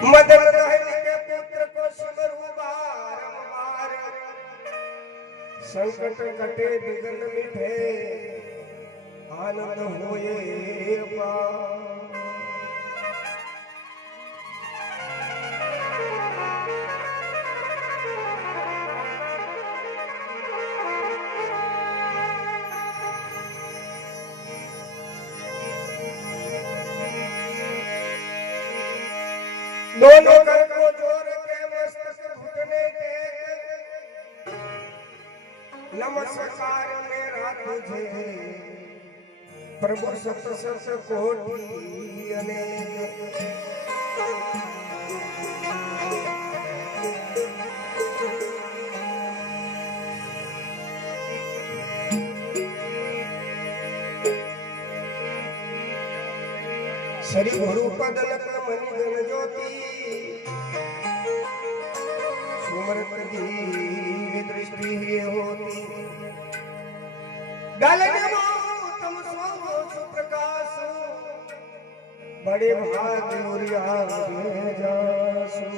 मदन दहन के पुत्र को सिमरू बारंबार, संकट कटे बिगन मिठे आनंद होए अपार। दोनों कर को जोर के मस्तक घुटने टेक, नमस्कार मेरा तुझे प्रभु सत सत कोटि अनेक। श्री गुरु पदन मणि जन ज्योति, सुमरत दी दृष्टि होती। डालने तम सो सुप्रकाश, बड़े भाग्य जासु।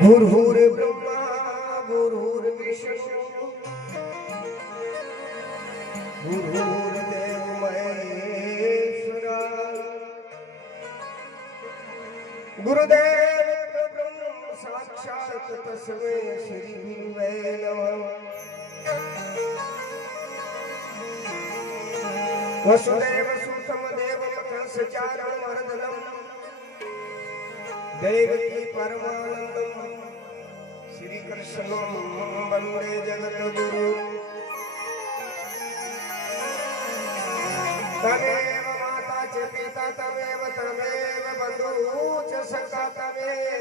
भूर्भुर ब्रह्मा गुरुर विष्णु, गुरुर देव महेश्वरा। गुरुदेव ब्रह्म साक्षात तस्मै श्री गुरुवे नमः। वसुदेव सुतम देवम कंसचारणं मर्दनम्, देवकी परमानंदम श्री कृष्णं वंदे जगद्गुरु। तमेव माता च पिता तमेव तमेव बंधु च सखा तमेव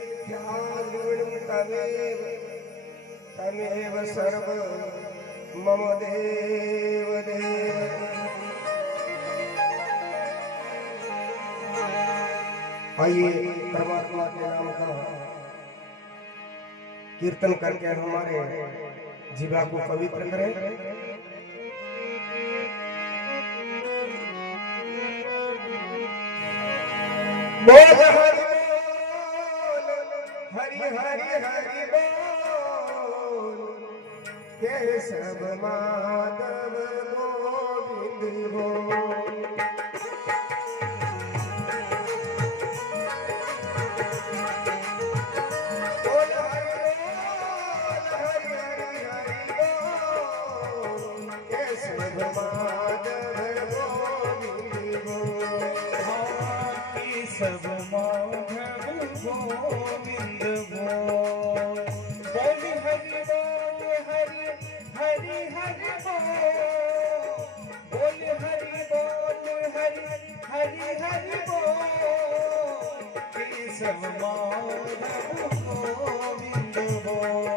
विद्यागुणं तमेव तमेव सर्व मम देव देव। आइए परमात्मा के नाम का कीर्तन करके हमारे जीवा को पवित्र करें। बोल हरि हरि हरि हरि बोल, केशव माधव गोविंद बोल। सब माधव गोविंद बोल। बोल हरि बोल हरि हरि हरि बोल। बोल हरि बोल हरि हरि हरि बोल। सब माधव गोविंद बोल।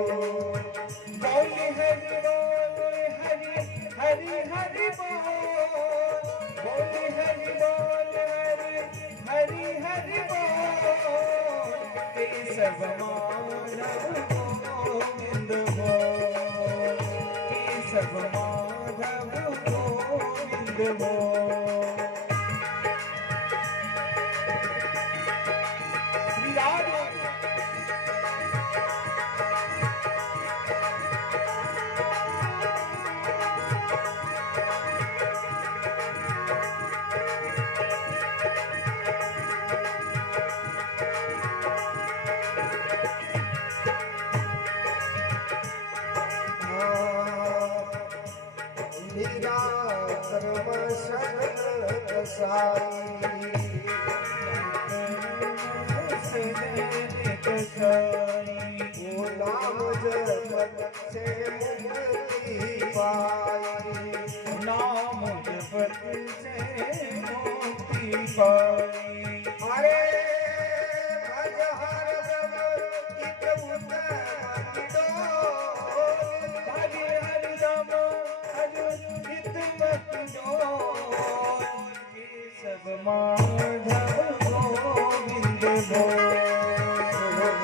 बोल हरि बोल हरि हरि हरि बोल बोल हरि बोल हरि हरि हरि बोल केशव माधव गोविंद बोल केशव माधव गोविंद बोल श्री राधे वो नाम जपत से मुक्ति पाई नाम जपत से मुक्ति पाई अरे भज हरदम चित उत्तम भज हरदम अजुत मत डोल केशव माधव गोविंद बोल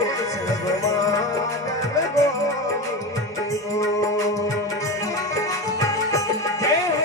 केशव माधव गोविंद बोल जय हो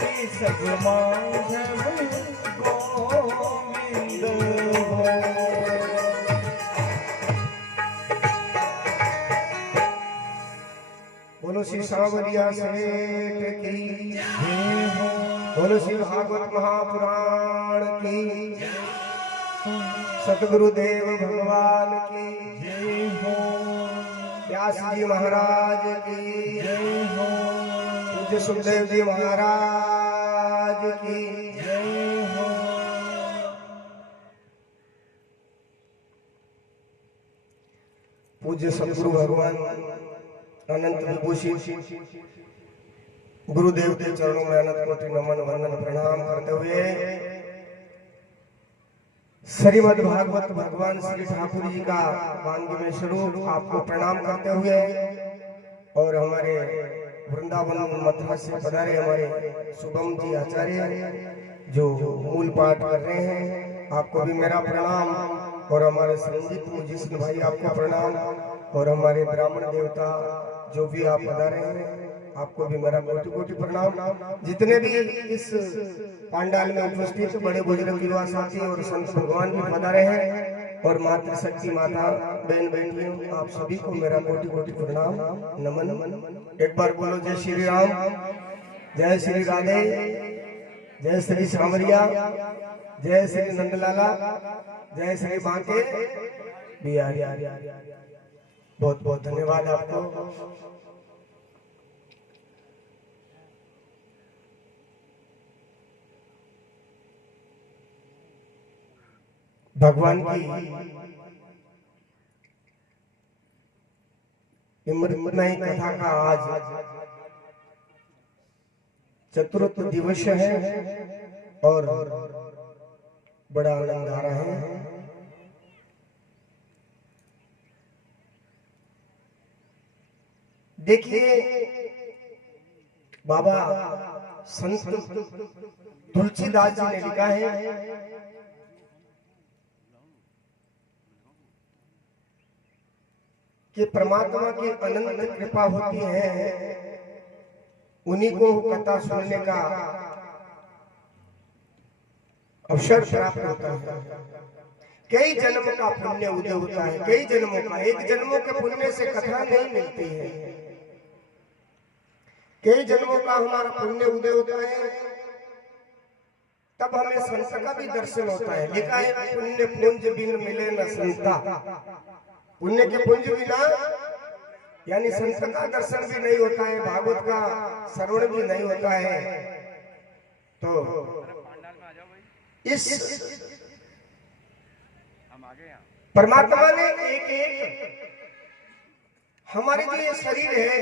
केशव माधव गोविंद बोलो श्री सांवरिया सेठ की बोलो श्री भागवत महापुराण की सतगुरुदेव भगवान की जय हो व्यास जी महाराज की जय हो पूज्य सुखदेव जी महाराज की जय हो पूज्य सतगुरु भगवान अनंत विभूषी गुरुदेव के चरणों में अनंत कोटि नमन वंदन प्रणाम करते हुए श्रीमद् भागवत भगवान श्री ठाकुर जी का वांग्य में स्वरूप आपको प्रणाम करते हुए और हमारे वृंदावन मथुरा से पधारे हमारे शुभम जी आचार्य जो मूल पाठ कर रहे हैं आपको भी मेरा प्रणाम और हमारे संजीत मुजिस्न भाई आपको प्रणाम और हमारे ब्राह्मण देवता जो भी आप पधारे हैं आपको भी मेरा कोटि कोटि प्रणाम जितने भी इस पांडाल में उपस्थित बड़े बुजुर्ग युवा साथी और संत भगवान भी पधारे हैं और मातृ शक्ति माता बहन बहनियों आप सभी को मेरा कोटि कोटि प्रणाम नमन एक बार बोलो जय श्री राम जय श्री राधे जय श्री सांवरिया जय श्री नंदलाला जय श्री बांके बिहारी बहुत बहुत धन्यवाद आपको भगवान की इमृतमय कथा का आज चतुर्थ दिवस है और बड़ा आनंद आ रहा है। देखिए बाबा संत तुलसीदास जी ने लिखा है कि परमात्मा की अनंत कृपा होती है उन्हीं को कथा सुनने का अवसर प्राप्त होता है। कई जन्मों का पुण्य उदय होता है, कई जन्मों का, एक जन्मों के पुण्य से कथा नहीं मिलती है। कई जन्मों का हमारा पुण्य उदय होता है तब हमें संत का भी दर्शन होता है। लिखा है पुण्य पुंज बिन मिले न संता, पुण्य के पुंज बिना यानी संत का दर्शन भी नहीं होता है, भागवत का श्रवण भी नहीं होता है। तो इस परमात्मा ने एक एक हमारे जो ये शरीर है,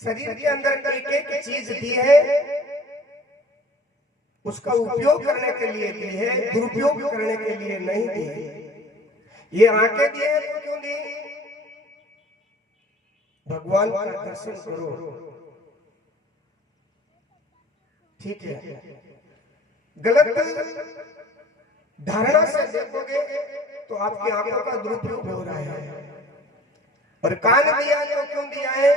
शरीर के अंदर एक एक चीज दी है, उसका उपयोग करने के लिए दी है, दुरुपयोग करने के लिए नहीं दी है। ये आंखें दी है तो क्यों दी? भगवान का दर्शन करो, ठीक है। गलत धारणा से देखोगे तो आपकी आंखों का दुरुपयोग हो रहा है। और कान दिया तो क्यों दिया है?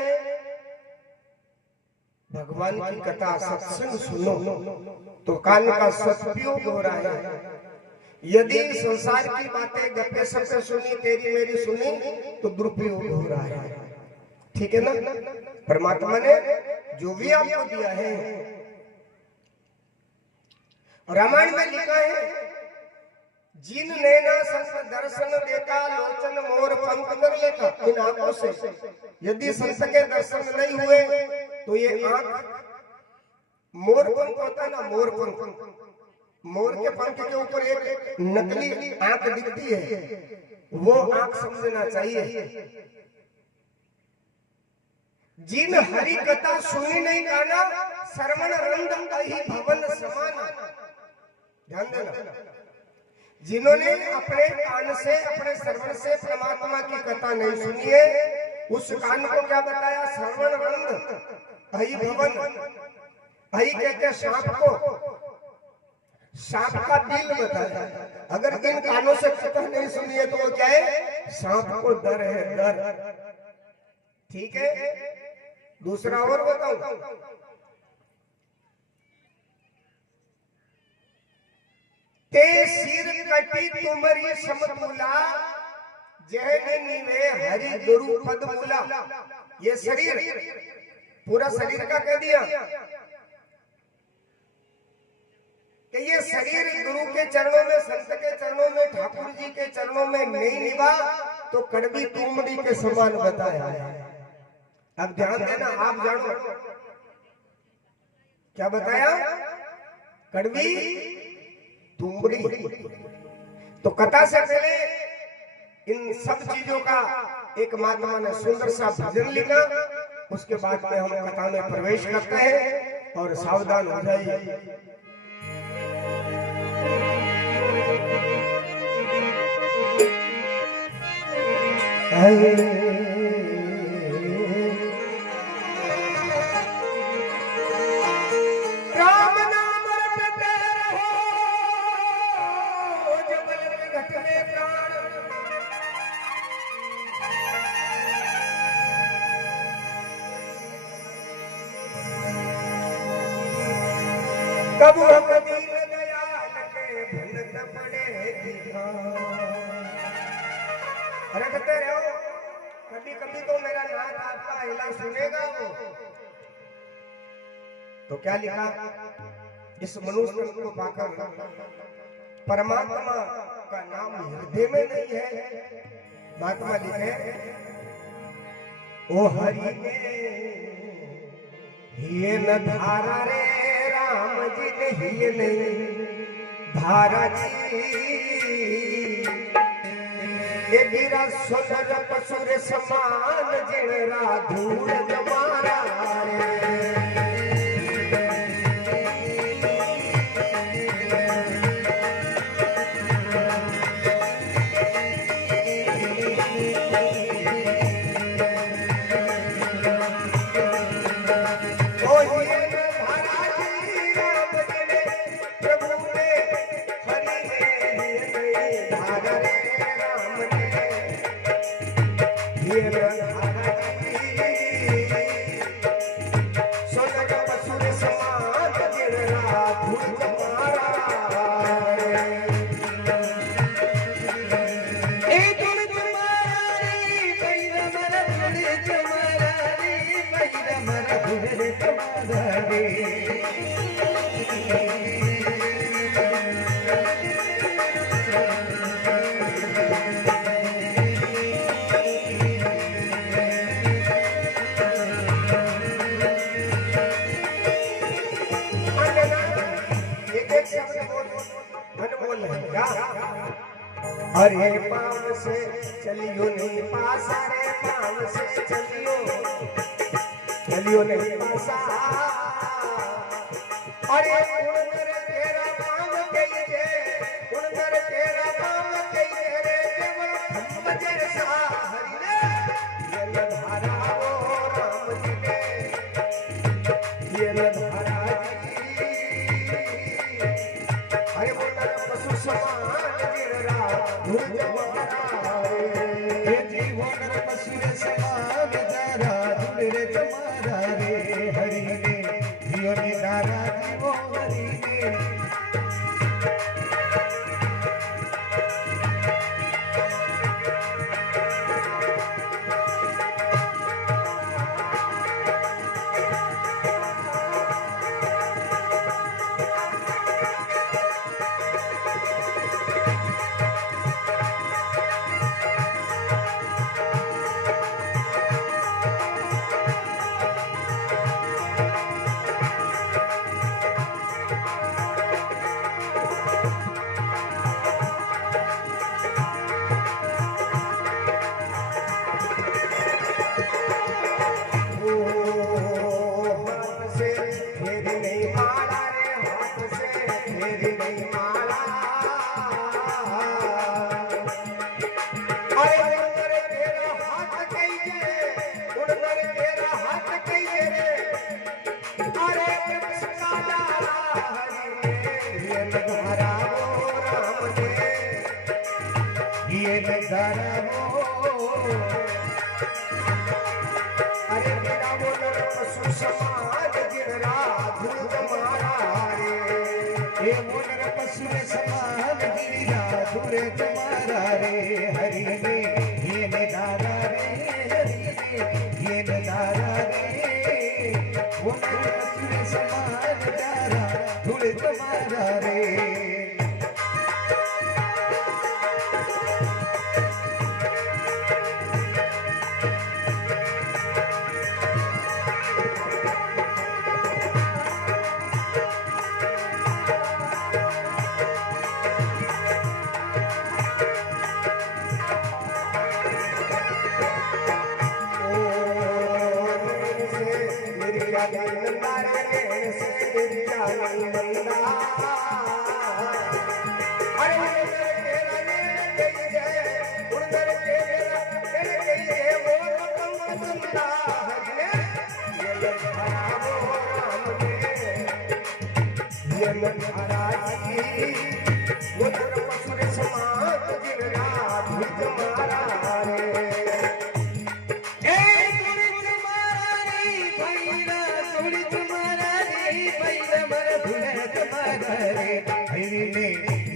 भगवान की कथा सत्संग सुनो तो कान का सदुपयोग हो रहा है। यदि संसार की बातें गप्पे सप्पे सुनी, तेरी मेरी सुनी, तो दुरुपयोग हो रहा है, ठीक है ना। परमात्मा ने जो भी आपको दिया है, रामायण में लिखा है, जिन नैना संत दर्शन देता, लोचन मोर पंख कर लेता। इन आंखों से यदि संत के दर्शन नहीं हुए तो ये आंख मोर पंख होता है ना, मोर पंख, मोर के पंख के ऊपर एक नकली आंख दिखती है, वो आंख समझना चाहिए। जिन हरि कथा सुनी नहीं काना, श्रवण रंग अहि भवन समान। ध्यान देना, जिन्होंने अपने कान से, अपने श्रवण से परमात्मा की कथा नहीं सुनी है, उस कान को क्या बताया? श्रवण रंग अहि भवन। अहि कहते सांप को, सांप का दिल बताया। अगर इन कानों से कथा नहीं सुनी है तो वो क्या है? सांप को डर है, डर, ठीक है। दूसरा और बताऊं, ते सिर कटी तुमरी समतुला, जहन नीवे हरि गुरु पद मूला। ये शरीर, पूरा शरीर का कह दिया कि ये शरीर गुरु के चरणों में, संत के चरणों में, ठाकुर जी के चरणों में नहीं निभा तो कड़वी तुमड़ी के समान बताया है। अब ध्यान देना, आप जानो क्या बताया? कड़वी तुमड़ी। तो कथा से पहले इन सब चीजों का एक महात्मा ने सुंदर सा भजन लिखा, उसके बाद में हम कथा में प्रवेश करते हैं और सावधान हो जाइए। राम नाम रटते रहो, जबल घट में प्राण। कबू कभी न गया के भूलत पड़ेगी। रटते रहो, कभी कभी तो मेरा नाथ आपका हिला सुनेगा वो। तो क्या लिखा? इस मनुष्य को पाकर परमात्मा का नाम हृदय में नहीं है। महात्मा लिखे, ओ हरि ने हिये न धारा रे, राम जी ने हिये नहीं धारा जी। ये गिरा सुंदर पसुर समान, जिणरा धूल जमारा रे। अरे पाँव से चलियो नहीं पासा रे पाँव से चलियो नहीं पासा अरे उनकर तेरा पाँव कहिए उनकर तेरा पाँव कहिए रे केवल हम जैसा हरि ने ये धारा ओ राम जी ने ये धारा अरे बोलना पशु समान गिरा धूल जमारा रे जीवन पशु समान जरा धूल जमारा रे हरि ने जीवन दारा जीवो हरि ने ये नजारा अरे मेरा वो पशु समान गिरा धूल जमारा रे ये मोनर पशु समान गिरा धूल जमारा रे हरि ने ये नजारा रे हरि ने ये नजारा रे मोनर पशु समान गिरा धूल जमारा रे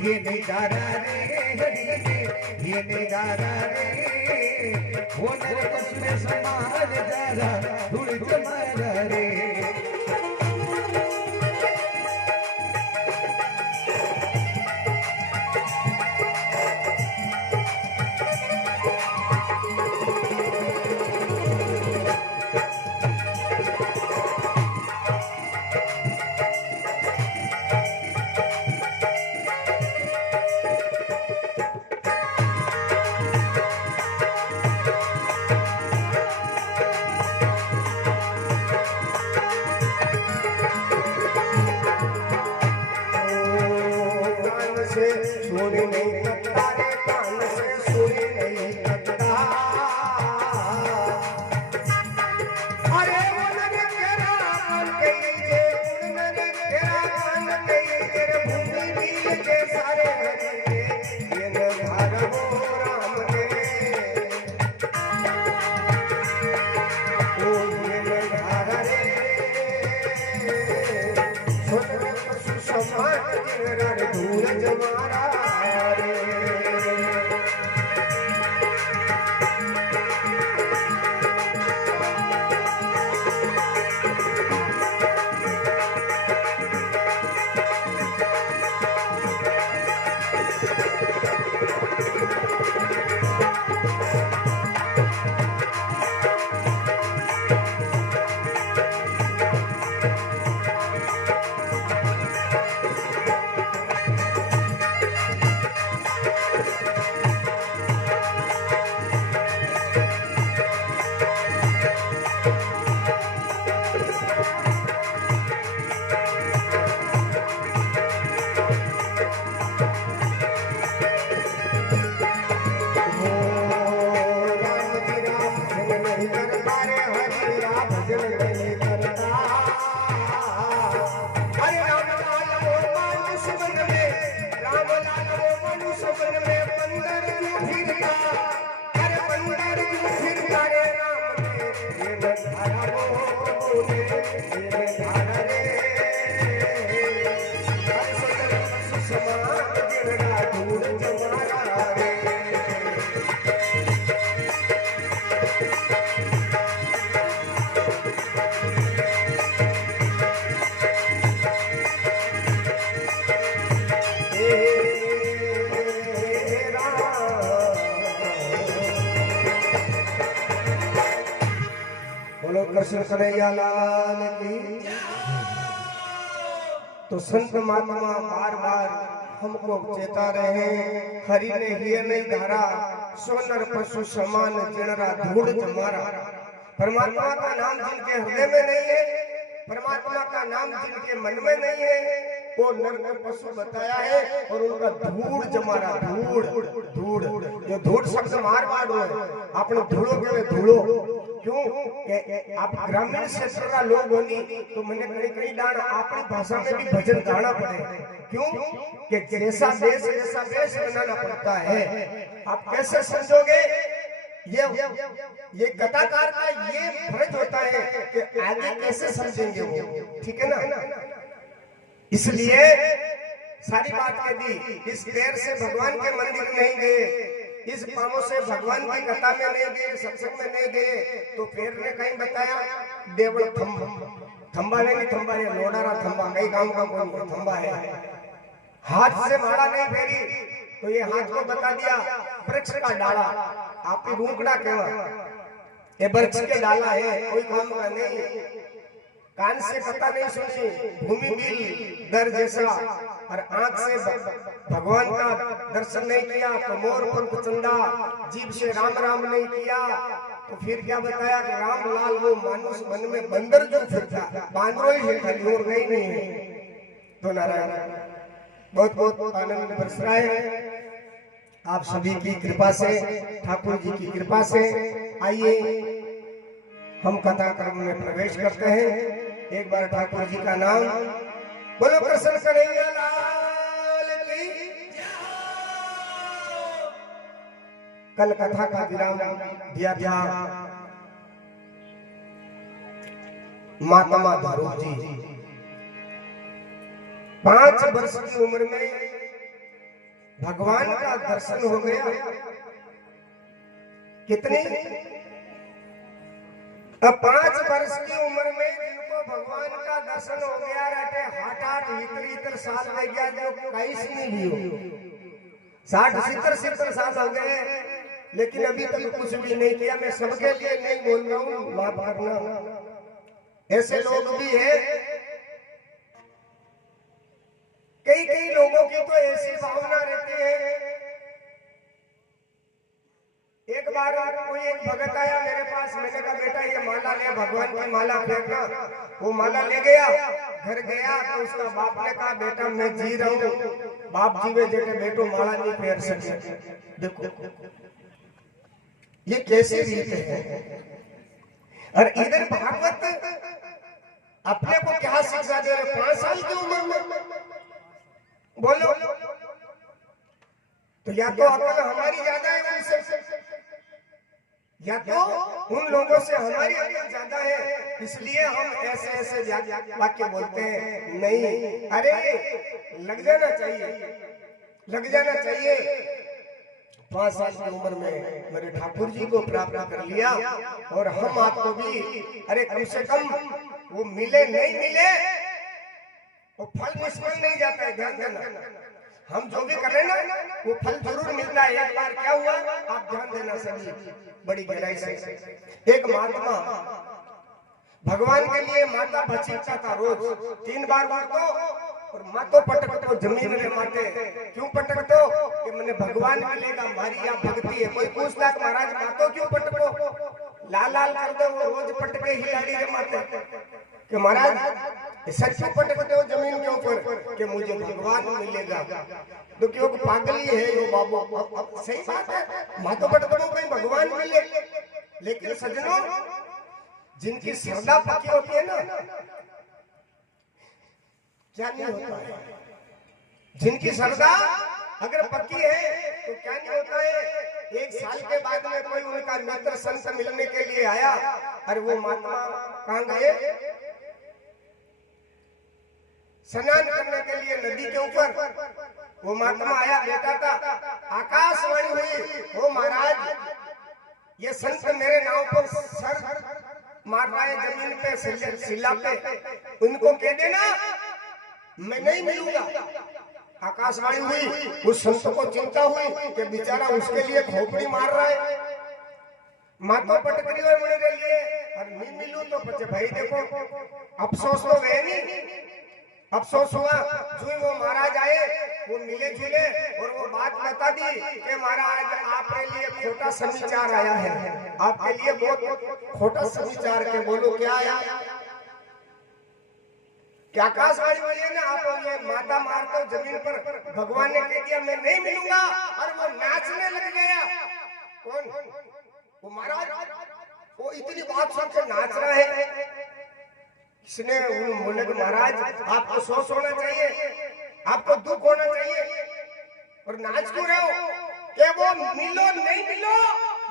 ये नजारा रे हरि ने ये नजारा रे वो नर पशु समान जरा धूल जमारा रे सोनी नहीं लगता रे कान से सोनी नहीं लगता अरे वो नरे तेरा कान कहीं जे नरे तेरा कान कहीं तेरे भूमि भी के सारे ये नधार हो राम ने ओ ये नधार रे सोने पशु समान गिरा धूल जमारा भजन नहीं करता। अरे राम लाल वो मानुष बन में, राम लाल वो मानुष बन में बंदर क्यों फिरता, अरे बंदर क्यों फिरता रे राम ने ये धारा बोले, ये धारा रे सुषमा गिरना धूल जमारा रे। बोलो कृष्ण कन्हैया लाल की। तो संत महात्मा बार बार हमको चेता रहे हैं, हरि ने हिय नहीं धारा, सोनर पशु समान जिणरा धूड़ जमारा। परमात्मा का नाम जिनके हृदय में नहीं है, परमात्मा का नाम जिनके मन में नहीं है, वो नर पशु बताया है और उनका धूड़ जमारा। धूड़ धूड़ जो धूड़ शब्द मार मार है आपने धूड़ो के धूड़ो क्यों के आप ग्रामीण क्षेत्र का लोग होनी तो मैंने कहीं कहीं दान अपनी भाषा में भी भजन गाना पड़े। क्यों कि जैसा देश वैसा वेश बनाना पड़ता है। आप कैसे समझोगे ये कथाकार का ये फर्ज होता है कि आगे कैसे समझेंगे वो, ठीक है ना। इसलिए सारी बात कह दी, इस पैर से भगवान के मंदिर नहीं गए, इस पांवों से भगवान की कथा में नहीं गए, सत्संग में नहीं गए, तो पैर ने कहीं बताया देवल थंबा नहीं, थंबा है लोडारा थंबा, कई काम का कोई थंबा है। हाथ से माला नहीं फेरी तो ये हाथ को बता दिया वृक्ष का डाला, आपकी रूंकड़ा कहवा ये वृक्ष के डाला है, कोई काम का नहीं। कान से पता नहीं सुनी भूमि बिल दर जैसा, और आंख से भगवान का दर्शन नहीं किया तो मोर पंख चंदा, जीभ से राम राम नहीं किया तो फिर क्या बताया कि राम लाल वो मानुष मन में बंदर जो फिरता, बांदरो ही है खाली और नहीं है। तो नारायण बहुत बहुत आनंद बरस रहा है आप सभी की कृपा से, ठाकुर जी की कृपा से। आइए हम कथा क्रम में प्रवेश करते हैं। एक बार ठाकुर जी का नाम बोलो, कृष्ण कन्हैया लाल की। कल कथा का विराम दिया था महात्मा ध्रुव जी 5 वर्ष की उम्र में भगवान का दर्शन हो गया। कितनी अब 5 वर्ष की उम्र में जिनको भगवान का दर्शन हो गया रहते 8-8 साल में गया, जो कहीं नहीं भी हो 60-70 साल हो गए, लेकिन अभी तक कुछ भी नहीं किया। मैं सबके लिए नहीं बोल रहा हूँ, माफ करना। ऐसे लोग भी है, कई लोगों की तो ऐसी भावना रहती है। एक बार कोई एक भगत आया मेरे पास, मैंने कहा बेटा ये माला ले, भगवान की माला फेंकना। वो माला ले गया, घर गया तो उसका बाप ने कहा बेटा मैं जी रहा हूँ, बाप जीवे जेठे बेटो माला नहीं फेर सके। देखो ये कैसी रीत है। और इधर भागवत अपने को क्या शिक्षा दे रहे 5 साल की उम्र में, बोलो। तो या तो अकल हमारी ज्यादा है उनसे, या तो उन लोगों से हमारी अकल ज्यादा है, इसलिए हम ऐसे ऐसे वाक्य बोलते हैं। नहीं, अरे लग जाना चाहिए, लग जाना चाहिए। 5 साल की उम्र में मेरे ठाकुर जी को प्राप्त कर लिया, और हम आपको भी अरे कम से कम वो मिले नहीं मिले वो फल निष्फल नहीं जाता है, ध्यान देना। हम जो भी कर रहे हैं ना वो फल जरूर मिलता है। एक बार क्या हुआ आप ध्यान देना सभी बड़ी गहराई से। एक महात्मा भगवान के लिए माता बचीता था, रोज 3 बार मातो और मातो पटकतो जमीन में माते। क्यों पटकतो कि मैंने भगवान मिलेगा, हमारी या भक्ति है। कोई पूछता है महाराज मातो क्यों पटको, लाल लाल कर दो, वो रोज पटके ही लाड़ी जमाते कि महाराज सच क्यों पटकते हो जमीन के ऊपर कि मुझे भगवान मिलेगा। तो क्यों पागली है यो बाबू, अब सही बात है मातो पटको कहीं भगवान मिले। लेकिन सज्जनों जिनकी श्रद्धा पक्की होती है ना, क्या नहीं होता है। जिनकी श्रद्धा अगर पक्की है तो क्या नहीं होता है। एक साल के बाद में कोई उनका मित्र संत मिलने के लिए आया, अरे वो महात्मा कहाँ गए, स्नान करने के लिए नदी के ऊपर। वो महात्मा आया, बेटा था, आकाशवाणी हुई, ओ महाराज ये संत मेरे नाव पर सर मार रहा है जमीन पे, शिला पे, उनको कह देना मैं नहीं मिलूंगा। आकाशवाणी हुई, उस संत को चिंता हुई कि बेचारा उसके लिए खोपड़ी मार रहा है, मातो पटकरी हुए मेरे लिए, और नहीं मिलूं तो बच्चे भाई देखो अफसोस तो गए नहीं। अफसोस हुआ जो वो महाराज आए, वो मिले जुले और वो बात बता दी कि महाराज आपके लिए खोटा समाचार आया है, आपके लिए बहुत खोटा समाचार के। बोलो क्या आया? क्या आकाशवाणी वाली है ना, आप ये माता मारते हो जमीन पर, भगवान ने कह दिया मैं नहीं मिलूंगा, और वो नाचने लग गया। कौन? वो महाराज, वो इतनी बात सुनकर नाच रहा है। इसने बोले कि महाराज आपको सोच होना चाहिए, आपको दुख होना चाहिए, और नाच क्यों रहे हो? कि वो मिलो नहीं मिलो,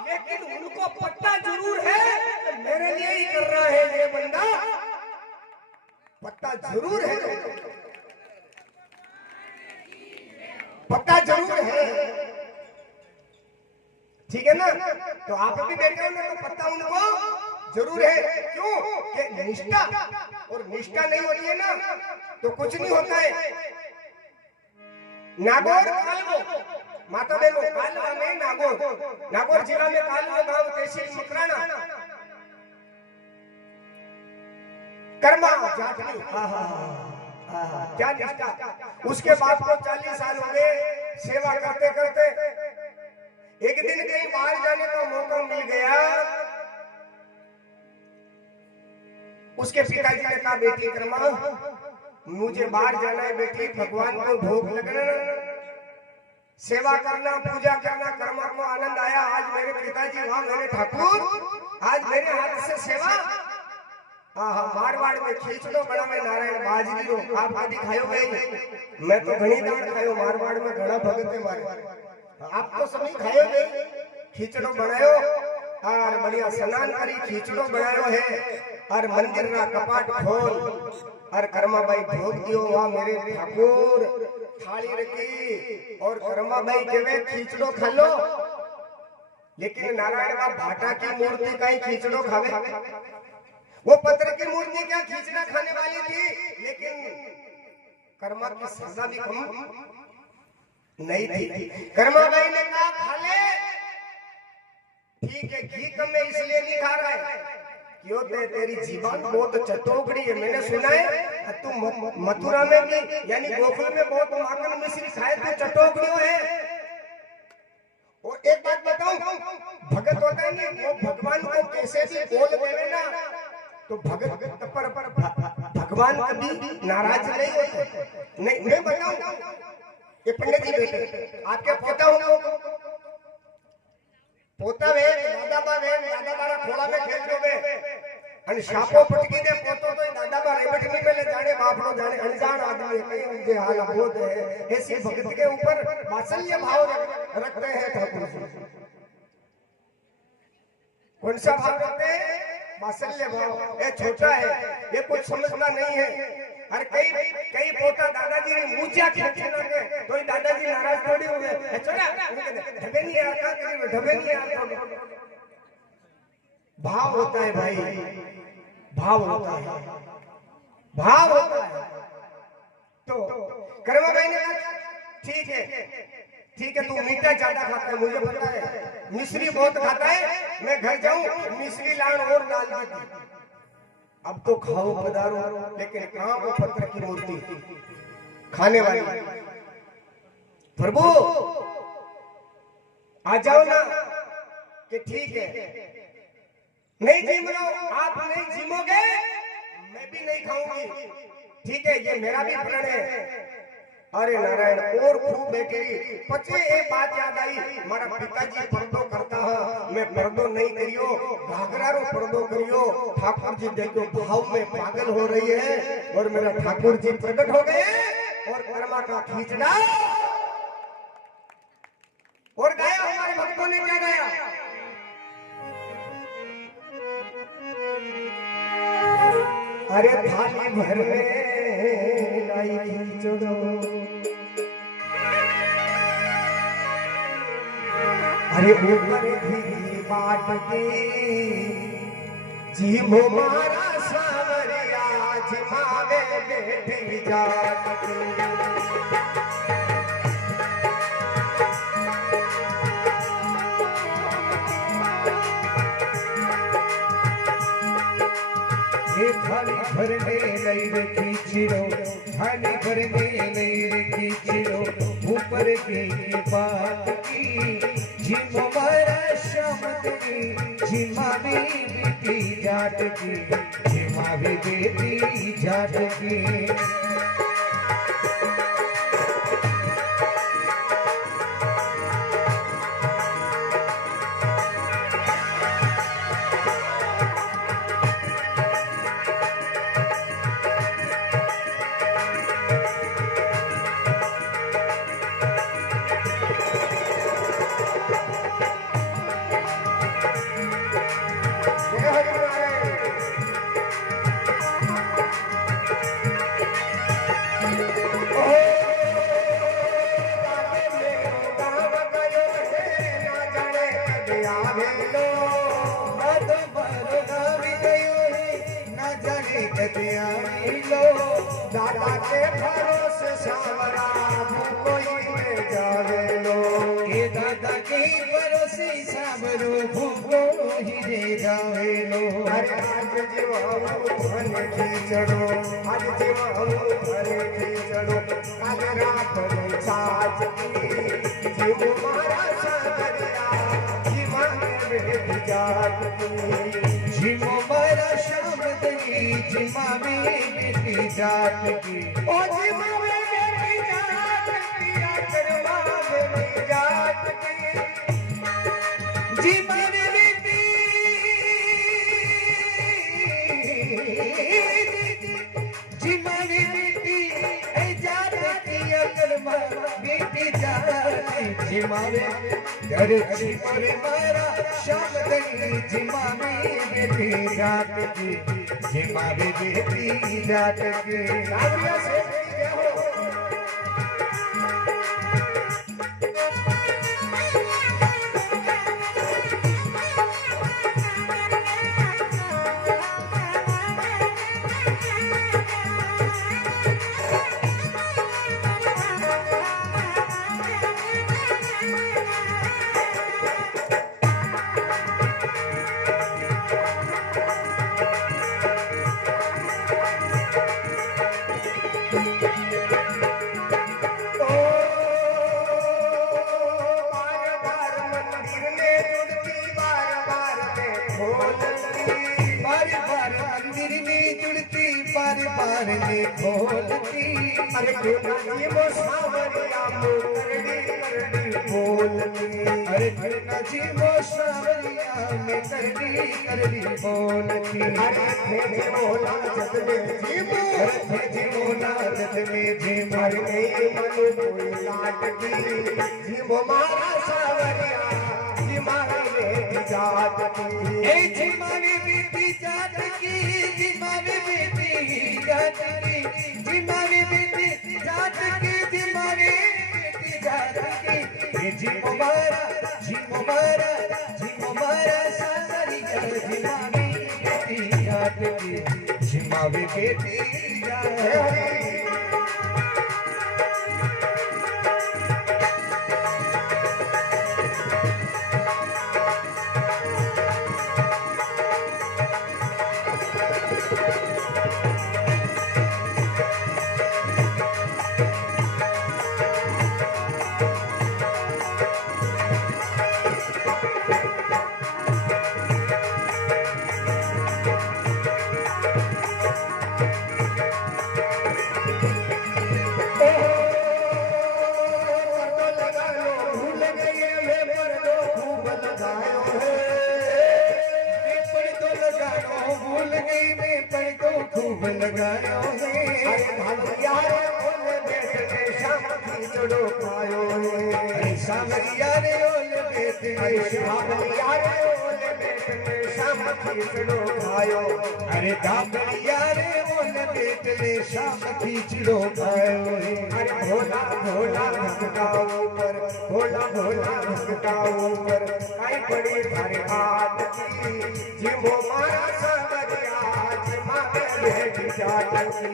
लेकिन उनको पता जरूर है मेरे लिए ही कर रहा है ये बंदा, पता जरूर है, पता जरूर है। ठीक है ना? तो आप भी बैठे हो ना, तो पता उनको जरूर है। क्यों? कि निष्ठा, और निष्ठा नहीं होती है ना तो कुछ नहीं होता है। नागौर कालवो, माता बहनो कालवा में नागौर, नागौर जिला में कालवा गांव, तहसील मकराना, कर्मा जाटनी। क्या निष्ठा। उसके बाद को 40 साल हो गए सेवा करते करते। एक दिन कहीं बाहर जाने का मौका मिल गया। उसके पिताजी ने कहा बेटी कर्मा मुझे बाहर जाना है बेटी, भगवान को भोग लगना, सेवा करना, पूजा करना, कर्मा को आनंद आया। आज मेरे पिताजी, वहां मेरे ठाकुर, आज मेरे हाथ से सेवा। हाँ, मारवाड़ में खींचड़ो बड़ा में नारायण बाजरी रो, आप कभी खायो गई? मैं तो घनी दाण खायो, मारवाड़ में घड़ा भगत है मारे। आप तो सभी खायो गई, खींचड़ो बनायो और बढ़िया स्नान करी, खींचड़ो बनायो है, और मंदिर ना कपाट खोल, और कर्माबाई भोग दियो। वहां मेरे ठाकुर थाली रखी, और कर्माबाई केवे खींचड़ो खा लो। लेकिन नारायण का भाटा की मूर्ति का ही खींचड़ो खावे। वो पत्थर की मूर्ति क्या खींचना खाने वाली थी, लेकिन कर्मा की सजा भी कम नहीं थी। कर्माबाई ने कहा खा ले, ठीक है, घी कम में इसलिए नहीं खा रहा है क्यों? तेरी जीवन बहुत चटोकड़ी है। मैंने सुना है तू मथुरा में भी यानी गोकुल में बहुत माखन मिश्री खाए, तू चटोकड़ियों है। और एक बात बताऊं, भगत होता है नहीं, वो भगवान को कैसे भी बोल देवे ना तो भगत पर भगवान कभी नाराज नहीं होते। नहीं मैं बताऊं, ये पंडित जी बेटे आपके पोता हो, पोता वे दादा बा वे, दादा बारा खोला में खेल जो वे, અને શાપો પટકી દે પોતો તો દાદા બા રેબટ ની મેલે જાણે બાપનો જાણે અણજાણ આદમી है, कहीं जे हाल बोध है। ऐसे भगत के ऊपर वात्सल्य भाव रखते हैं ठाकुर जी। कौन सा भाव रखते हैं? वात्सल्य भाव। ये छोटा है, ये कुछ समझता नहीं है। और कई पोता दादाजी ने मूंचा खींचे लगे तो दादाजी नाराज थोड़ी हो गए, चला ढबे नहीं यार, क्या करें ढबे नहीं यार। भाव होता है भाई, भाव होता है, भाव होता है। तो कर्माबाई ने कहा ठीक है, ठीक है, तू मीठा ज्यादा खाता है मुझे पता है, मिश्री बहुत खाता है, मैं घर जाऊं मिश्री लान और डाल देती। अब तो खाओ पधारो, लेकिन कहां वो पत्थर की मूर्ति खाने वाली। प्रभु आ जाओ ना कि ठीक है, नहीं जीम रहा हूं, आप नहीं जीमोगे मैं भी नहीं खाऊंगी। ठीक है, ये मेरा भी प्रण है, अरे नारायण और खूब बेटी पचे एक बात याद आई मारा पिताजी पर्दो करता है मैं पर्दो नहीं करियो घाघरा रो पर्दो करियो ठाकुर जी देखो भाव में पागल हो रही है और मेरा ठाकुर जी प्रकट हो गए और कर्मा का खींचना और गाया हमारे भक्तों ने क्या गाया अरे थाली भर में लाई खींचड़ो अरे ऊपर भी बाट की जीवो मारा सावरिया जिमावे बैठी जाट की थाली भरने नहीं रखी चिड़ो थाली भरने नहीं रखी चिड़ो ऊपर की बात की जिम मारा शामतनी जिमा भी बेटी जाट की जिमा भी बेटी जाट की दादा के भरोसे सावरा कोई ले जावे लो ये दादा के भरोसे सावरो भूखो ही ले जावे लो अरे आज जीवा धन की चढ़ो आज जीवा धन की चढ़ो काल रात में साज की जीव मारा सागरिया जीवा में बेटी जाट की जीव मारा शाम दई जिमा में बेटी जाट की ओ जीवा में बेटी जाट की करवा बेटी जाट की जिमा में बेटी जिमा में बेटी ए जाट की करवा बेटी जाट की जिमा में घर पर मारा शाम दई जिमा में बेटी जाट की जिमा में बेटी जाट की सावरिया से जय हो खोलती अरे ये वो सावरिया करड़ी करड़ी बोलती अरे कृष्ण जी वो सावरिया में करदी बोलती अरे थे मोला जग में जीव अरे जी मोला जग में जी मर गई मनु कोई लाटकी जीव मारा सावरिया जी मारा बेटी जाट की ए जी मारी बेटी जाट की जी मारी बेटी जाट की जी मारी बेटी जाट की जी मारी बेटी जाट की जी मुबारा सासरी जी मारी बेटी जाट की जी मारी बेटी जाट की खूब लगायो है। अरे भावरिया रे ओले बेट ने शाम खीचड़ो खायो है। अरे सावरिया रे ओले बेट ने भावरिया रे ओले बेट ने शाम खीचड़ो खायो। अरे गामड़िया रे ओले बेट ने शाम खीचड़ो खायो है। अरे भोला भोला भक्ता ऊपर, भोला भोला भक्ता ऊपर, काई पड़ी थारे हाथ की, जिमो मारा सावरिया, जिमा में भेटी जाट की।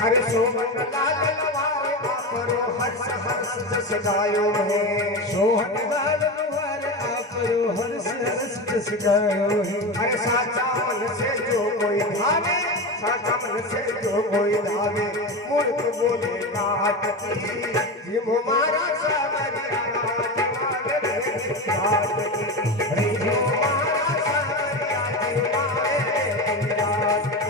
अरे सोहन लाल लवारे आपरो हर्ष हर्ष जस गायो है। सोहन लाल लवारे आपरो हर्ष हर्ष जस गायो है। अरे साचा मन से जो कोई भावे, साचा मन से जो कोई भावे, मूर्ख बोले काट की, जिमो मारा सावरिया, जिमा में भेटी जाट की। अरे जो मारा सावरिया, जिमा में भेटी जाट की।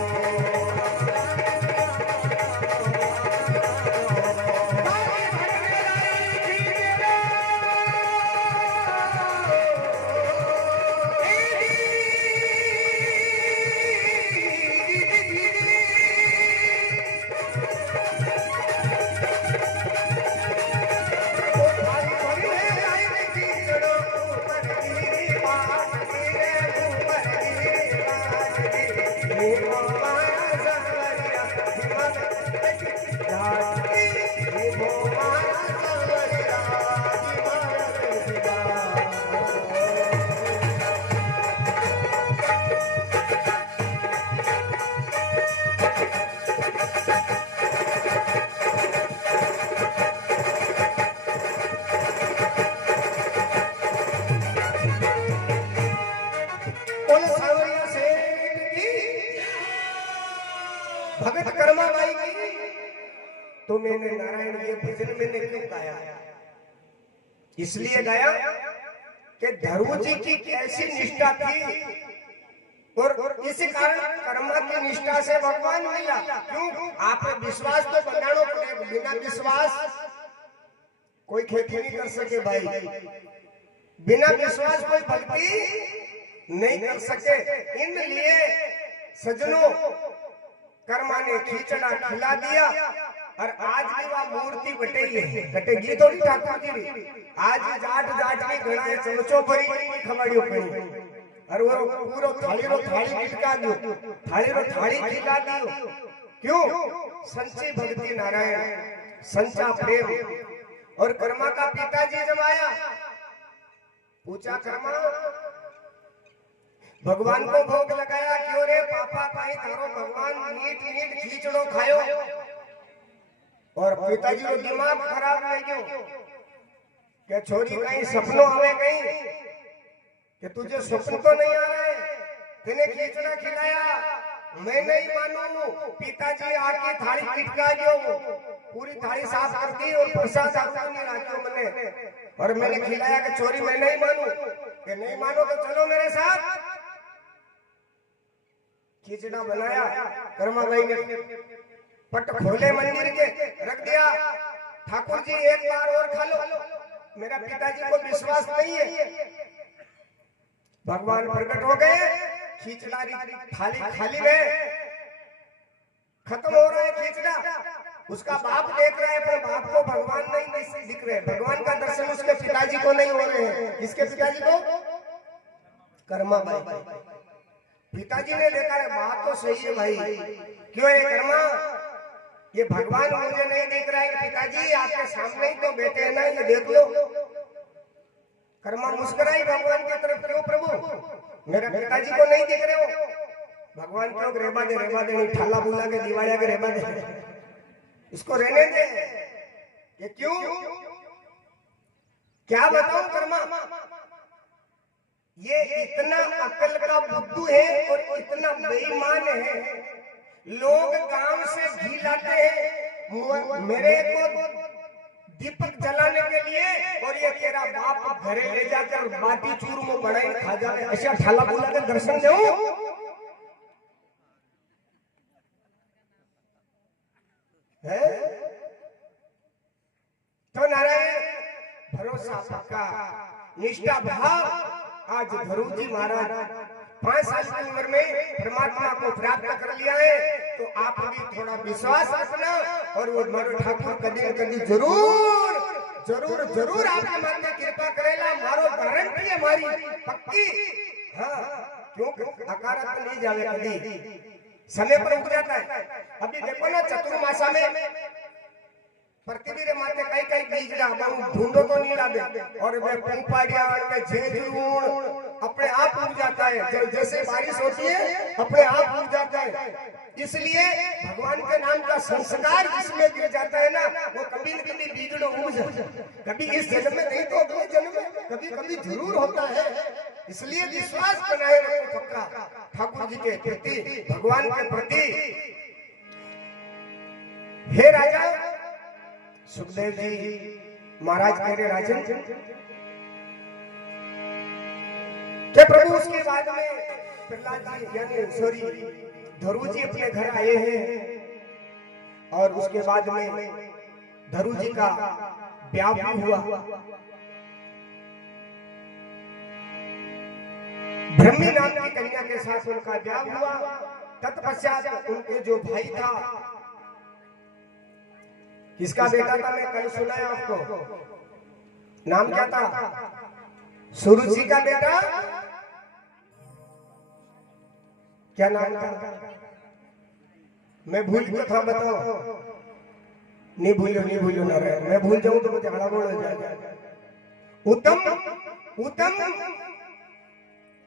भगत कर्मा बाई की तो मैंने नारायण ये भजन मैंने क्यों गाया? इसलिए गाया कि ध्रुव जी की कैसी निष्ठा थी और इसी कारण कर्मा की निष्ठा से भगवान मिला। क्यों? आप विश्वास तो बनाना पड़ेगा, बिना विश्वास कोई खेती नहीं कर सके भाई, बिना विश्वास कोई भक्ति नहीं कर सके। इन लिए सज्जनों कर्मा ने खींचड़ा खिला दिया और आज भी वह मूर्ति कटेगी तो ठाकुर जी आज जाट जाट की घड़ाए चमचो भरी खवाड़ियों पड़ी और वो पूरा थाली रो थाली खिला दियो, थाली रो थाली खिला दियो। क्यों? सच्ची भक्ति नारायण, सच्चा प्रेम। और कर्मा का पिताजी जब आया पूछा, कर्मा भगवान को भोग लगाया क्यों रे पापा? कहीं थारो भगवान नीट नीट खींचड़ो खायो। और पिताजी को दिमाग खराब हो गयो कि छोरी कहीं सपनों आवे कहीं कि तुझे स्वप्न तो नहीं आ रहे, तेने खींचड़ा खिलाया, मैं नहीं मानू। पिताजी आके थाली खिटका दियो, पूरी थाली साफ कर दी और प्रसाद आपको नहीं रखियो मैंने, और मैंने खिलाया कि छोरी मैं नहीं मानू। कि नहीं मानो तो चलो मेरे साथ। खिचड़ा बनाया, कर्मा भाई ने पट खोले मंदिर के, रख दिया। ठाकुर जी एक बार और खा लो, मेरा पिताजी को विश्वास नहीं है। भगवान प्रकट हो गए, खिचड़ा थाली खाली में खत्म हो रहा है खिचड़ा। उसका बाप देख रहा है पर बाप को भगवान नहीं दिख रहे, भगवान का दर्शन उसके पिताजी को नहीं हो रहे हैं। किसके पिताजी को? कर्मा भाई। पिताजी ने देखा है बात तो सही है भाई, क्यों है कर्मा? ये भगवान मुझे नहीं दिख रहा है। पिताजी आपके सामने ही तो बैठे हैं ना, ये देख लो। कर्मा मुस्कुराई भगवान की तरफ, क्यों प्रभु मेरे पिताजी को नहीं दिख रहे हो? भगवान क्यों? रेबा दे ठाला बुला के दिवालिया के रेबा दे, इसको रहने दे। ये क्यों? क्या बताऊं कर्मा? ये इतना अकल का बुद्धू है और इतना बेईमान है। लोग गांव से घी लाते हैं मेरे को दीपक जलाने के लिए, और ये तेरा बाप घरे ले जाकर बाटी चूर में बनाई खा जाए, ऐसा ठाला बोला के दर्शन दे है। तो नारायण भरोसा पक्का निष्ठा भाव। आज धरू जी महाराज 5 साल की उम्र में परमात्मा को प्राप्त कर लिया है, तो आप भी थोड़ा विश्वास रखना और वो हमारे ठाकुर कदी न कदी जरूर जरूर जरूर आपके मन में कृपा करेला। मारो गारंटी है हमारी पक्की। हाँ, क्योंकि अकारा तो नहीं जावे कभी, समय पर उठ जाता है। अभी देखो ना चतुर्मासा में पृथ्वी रे माथे कई कई बीजड़ा बहु ढूंढो तो नहीं लादे, और वे पंपाड़िया के झेझूण अपने आप उग जाता है। जैसे बारिश होती है अपने आप उग जाता है। इसलिए भगवान के नाम का संस्कार जिसमें गिर जाता है ना, वो कभी न कभी बीजड़ा उग जाता है। कभी इस जन्म में नहीं तो अगले जन्म में कभी कभी जरूर होता है। इसलिए विश्वास बनाए रखो पक्का ठाकुर जी के प्रति, भगवान के प्रति। हे राजा सुखदेव जी महाराज कह रहे राजन के प्रभु, उसके बाद में प्रहलाद जी यानी सॉरी धरू जी अपने घर आए हैं, और उसके बाद में धरू जी का ब्याह भी हुआ। ब्रह्मी नाम की कन्या के साथ उनका ब्याह हुआ। तत्पश्चात उनके जो भाई था, किसका बेटा था मैं कल सुनाया आपको, नाम क्या था? सूरज जी का बेटा, क्या नाम था? मैं भूल गया था, बताओ। नहीं भूलो ना रहे, मैं भूल जाऊं तो मुझे हड़बड़ हो जाएगा। उत्तम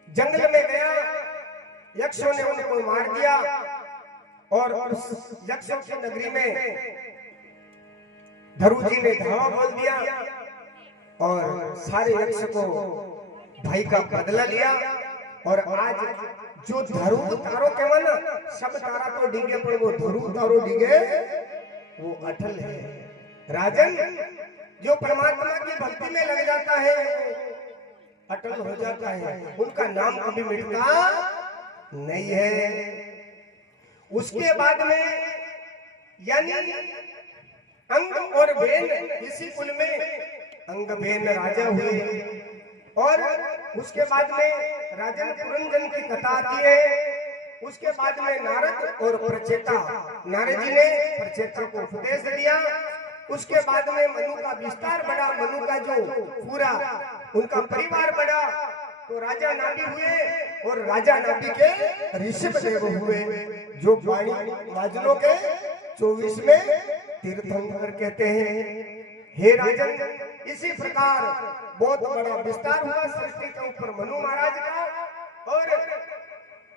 जंगल में गया, यक्षों ने उनको मार दिया, और उस यक्षों की नगरी में धरू जी ने धावा बोल दिया और सारे यक्ष को भाई का बदला लिया। और आज जो धरू तारो कहवा ना, सब तारा तो डिगे पर वो धरू तारो डिगे वो अटल है। राजन जो परमात्मा की भक्ति में लग जाता है अटल हो जाता है, उनका नाम कभी मिटता नहीं है। उसके बाद में यानी अंग और बेन, इसी कुल में अंग बेन राजा हुए। और उसके बाद में राजन पुरंजन की कथा आती है। उसके बाद में नारद और प्रचेता, नारद जी ने प्रचेता को उपदेश दिया। उसके बाद में मनु का विस्तार बढ़ा, मनु का जो पूरा उनका परिवार बढ़ा, तो राजा नाभि हुए, और राजा नाभि के ऋषभ देव हुए, जो माजनों के 24 में तीर्थंकर कहते हैं। हे राजन, इसी प्रकार बहुत बड़ा विस्तार हुआ सृष्टि के ऊपर मनु महाराज का। और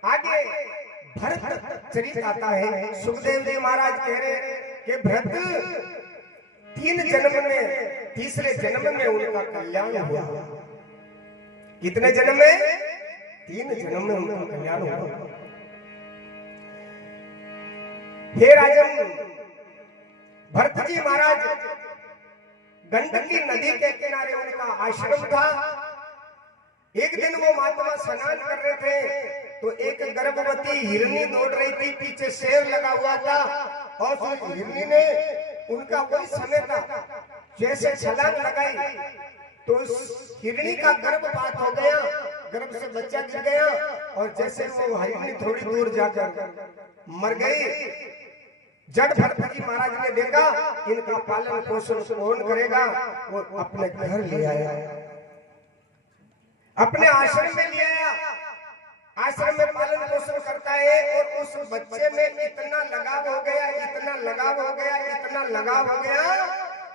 आगे भरत चरित आता है। सुखदेव जी महाराज कह रहे कि भरत 3 जन्म में, तीसरे जन्म में उनका कल्याण हुआ। कितने जन्म में? 3 जन्म में उनका कल्याण हुआ। हे राजन, भरत जी महाराज गंडकी नदी के किनारे उनका आश्रम था। एक दिन वो महात्मा स्नान कर रहे थे, तो एक गर्भवती हिरनी दौड़ रही थी, पीछे शेर लगा हुआ था, और उस हिरनी ने उनका कोई समय था, जैसे छलांग लगाई तो उस हिरनी का गर्भपात हो गया, गर्भ से बच्चा गिर गया, और जैसे वो हिरनी थोड़ी दूर जाकर मर गई। जब भरत जी महाराज ने देखा इनका पालन पोषण कौन करेगा, वो अपने घर ले आया, अपने आश्रम में ले आया। आश्रम में पालन पोषण करता है, और उस बच्चे में इतना लगाव हो गया, इतना लगाव हो गया, इतना लगाव हो गया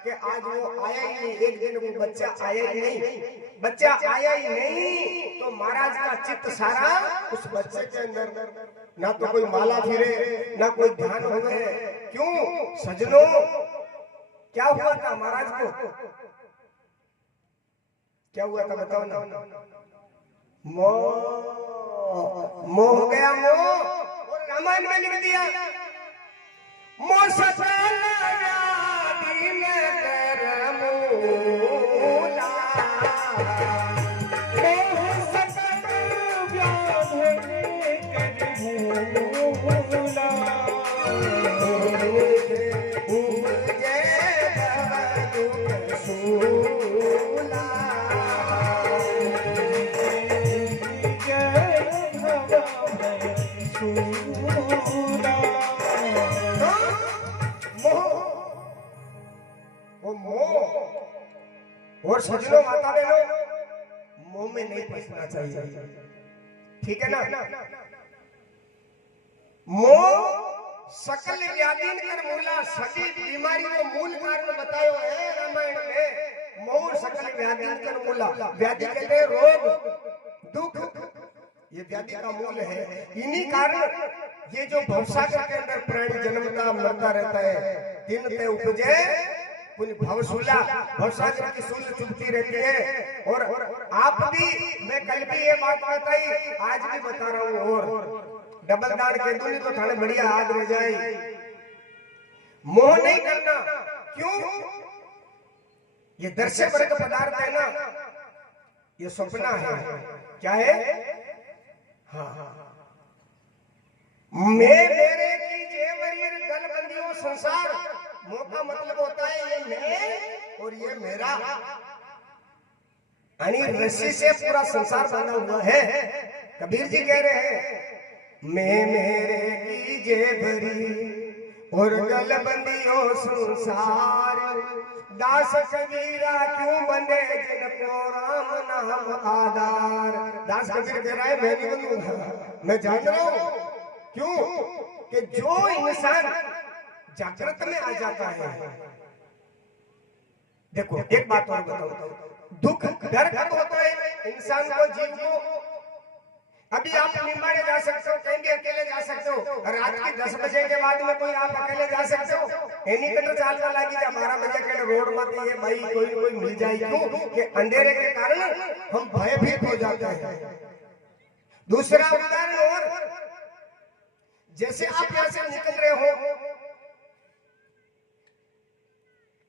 कि आज वो आया ही नहीं। एक दिन वो बच्चा आया ही नहीं, बच्चा आया ही नहीं, तो महाराज का चित्त सारा उस बच्चे के अंदर, ना तो कोई माला फिरे, ना कोई ध्यान हुए। क्यों सजनों, क्या हुआ था महाराज को? क्या हुआ था बताओ ना। मोह मोह हो गया मोह, और रामायण में लिख दिया मोह सकल व्याधि में कर मूला, मोह सकल व्याधि कर मूला, उपजे दुख सूला, और सजनो माता बहनों, मुंह में नहीं फंसना चाहिए, ठीक है ना। मोह सकल व्याधि कर मूला, सभी बीमारी को मूल कारण बतायो है रामायण में। मोह सकल व्याधि कर मूला, व्याधि कहते हैं रोग दुख, ये व्याधि का मूल है। इन्हीं कारण ये जो भवसागर के अंदर प्राणी जन्मता मरता रहता है, दिन ते उपजे भवसूला, भवसागर की सूल चुभती रहती है। और आप भी, मैं कल भी ये बात बताई, आज भी बता रहा हूँ, और डबल दान के दूनी तो थाने बढ़िया याद रह जाए। मोह नहीं करना, क्यों? ये दृश्य वर्ग पदार्थ है ना, ये सपना है। क्या है? हाँ, मैं मेरे की जेवरीर गलबंदियों संसार, मोह का मतलब होता है ये मैं और ये मेरा, यानी रस्सी से पूरा संसार बंधा हुआ है। कबीर जी कह रहे हैं मैं मेरे की जेवरी और गलबंदियों संसार, दास कबीरा क्यों बंधे जिनको राम नाम आधार। दास कबीर कह रहा है मैं नहीं बंधूंगा, मैं जान रहा हूं। क्यों? कि जो इंसान जागृत में आ जाता है, देखो एक बात और बताओ, दुख डर कब होता है इंसान को, जीव को? अभी आप निम्बाड़े जा सकते हो, कहीं भी अकेले जा सकते हो, रात के 10 बजे के बाद में कोई आप अकेले जा सकते हो? एनी कटर चालवा लगी जा 12 बजे के रोड में ये भाई कोई मिल जाए, क्यों? कि अंधेरे के कारण हम भयभीत हो जाते हैं। दूसरा उदाहरण और, जैसे आप यहाँ से निकल रहे हो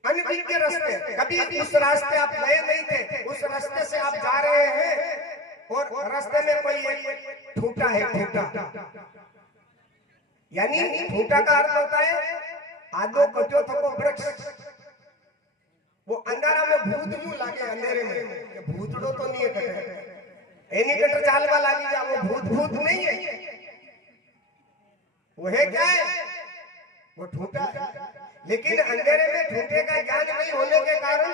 अनभिज्ञ रास्ते, कभी उस रास्ते आप गए नहीं थे, उस रास्ते से आप जा रहे हैं और रास्ते में कोई एक ठूटा है, ठूटा यानी ठूटा का अर्थ होता है आदो कचो थको वृक्ष। वो अंधारा में भूत यूं लागे, अंधेरे में भूतड़ो तो नहीं है कटे, एनी कटर चालवा लागी जा, वो भूत नहीं है, वो है क्या है? वो ठूटा है। लेकिन अंधेरे में ठूटे का ज्ञान नहीं होने के कारण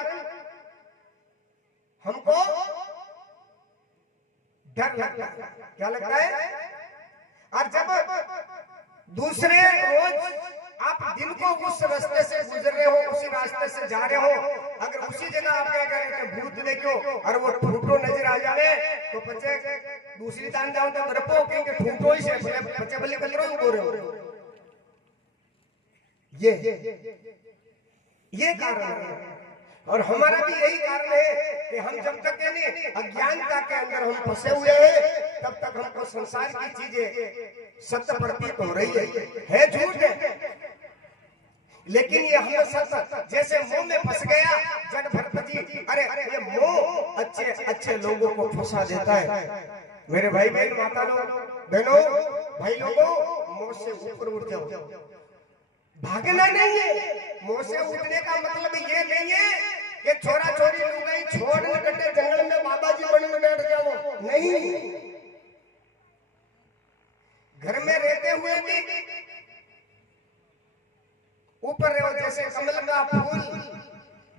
हमको डर लगता है। क्या लगता है? और जब दूसरे रोज आप दिन को उस रास्ते से गुजर रहे हो, उसी रास्ते से जा रहे हो, अगर उसी जगह आप क्या करें भूत देखो और वो ठूटो नजर आ जाए तो बच्चे दूसरी दान जाओ तो रपो कहेंगे ठूटो ही से बच्चे बल्ले कलरो बोल रहे हो। ये कारण है, और हमारा भी यही कारण है कि हम जब तक यानी अज्ञानता के अंदर हम फंसे हुए हैं, तब तक हमको संसार की चीजें सत्य प्रतीत हो रही है झूठ है। लेकिन ये हमें सत्य, जैसे मोह में फंस गया जड़ भरत जी, अरे ये मोह अच्छे लोगों को फंसा देता है। मेरे भाई बहन, माता लोग, बहनों, भाई लोगों, मोह से ऊपर उठ जाओ, भागना नहीं है। मोह से उठने का मतलब ये नहीं है कि छोरा छोरी लुगाई छोड़ न कटे जंगल में बाबा जी बन में बैठ जाओ, नहीं। घर में रहते हुए भी ऊपर रहो, जैसे कमल का फूल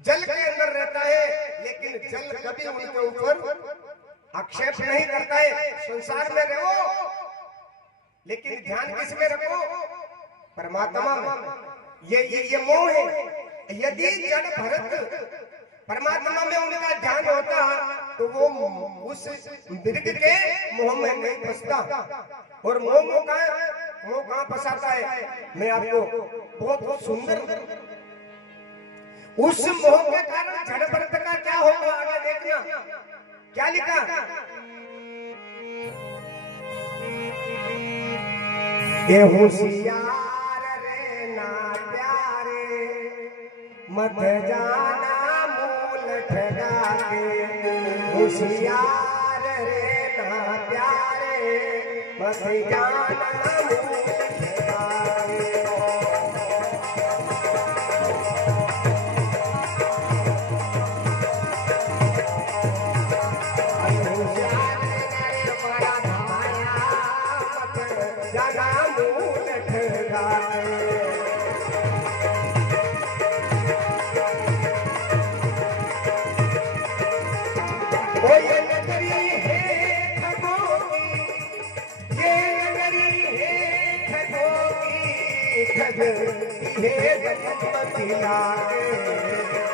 जल के अंदर रहता है, लेकिन जल कभी उनके ऊपर आक्षेप नहीं करता है। संसार में रहो लेकिन ध्यान किस में रखो? परमात्मा में। ये मोह है। यदि जड़ भरत परमात्मा में उनका ध्यान होता तो वो उस मृग के मोह में नहीं फंसता। और मोह कहाँ फंसाता है? मैं आपको बहुत सुंदर, उस मोह के कारण जड़ भरत का क्या होगा आगे देखना। क्या लिखा? ये होशियार रे ना प्यारे मत जाना मूल ठगा के होशियार रे ना प्यारे मत जाना मूल ठगा के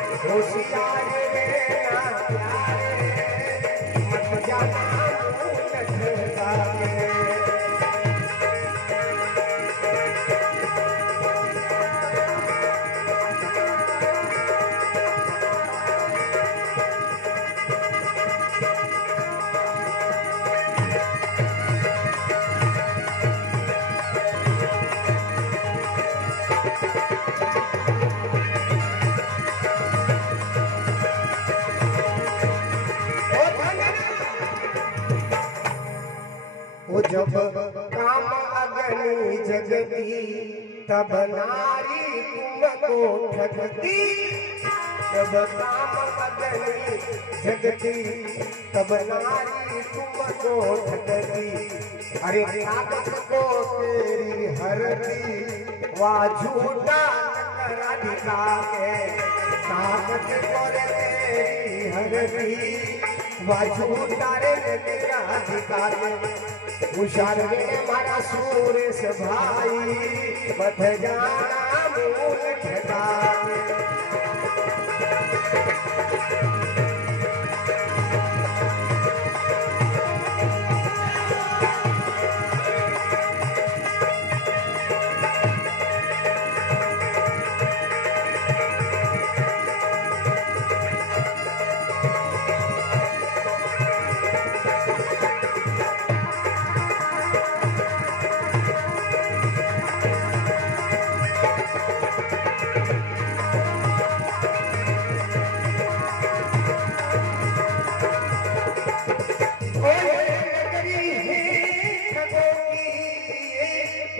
होशियार रे ना प्यारे मत जाना मूल ठगा के वो जब काम अग्नि जगती तब नारी तुमको ठगती जब काम अग्नि जगती तब नारी तुमको ठगती अरे ताकत को तेरी हरती वाह झूठा करा दिखा के ताकत को तेरी हरती वाह झूठा रे तेरा दिखा के होशियार रे मारा सूरेश भाई मत जाना मूल ठगा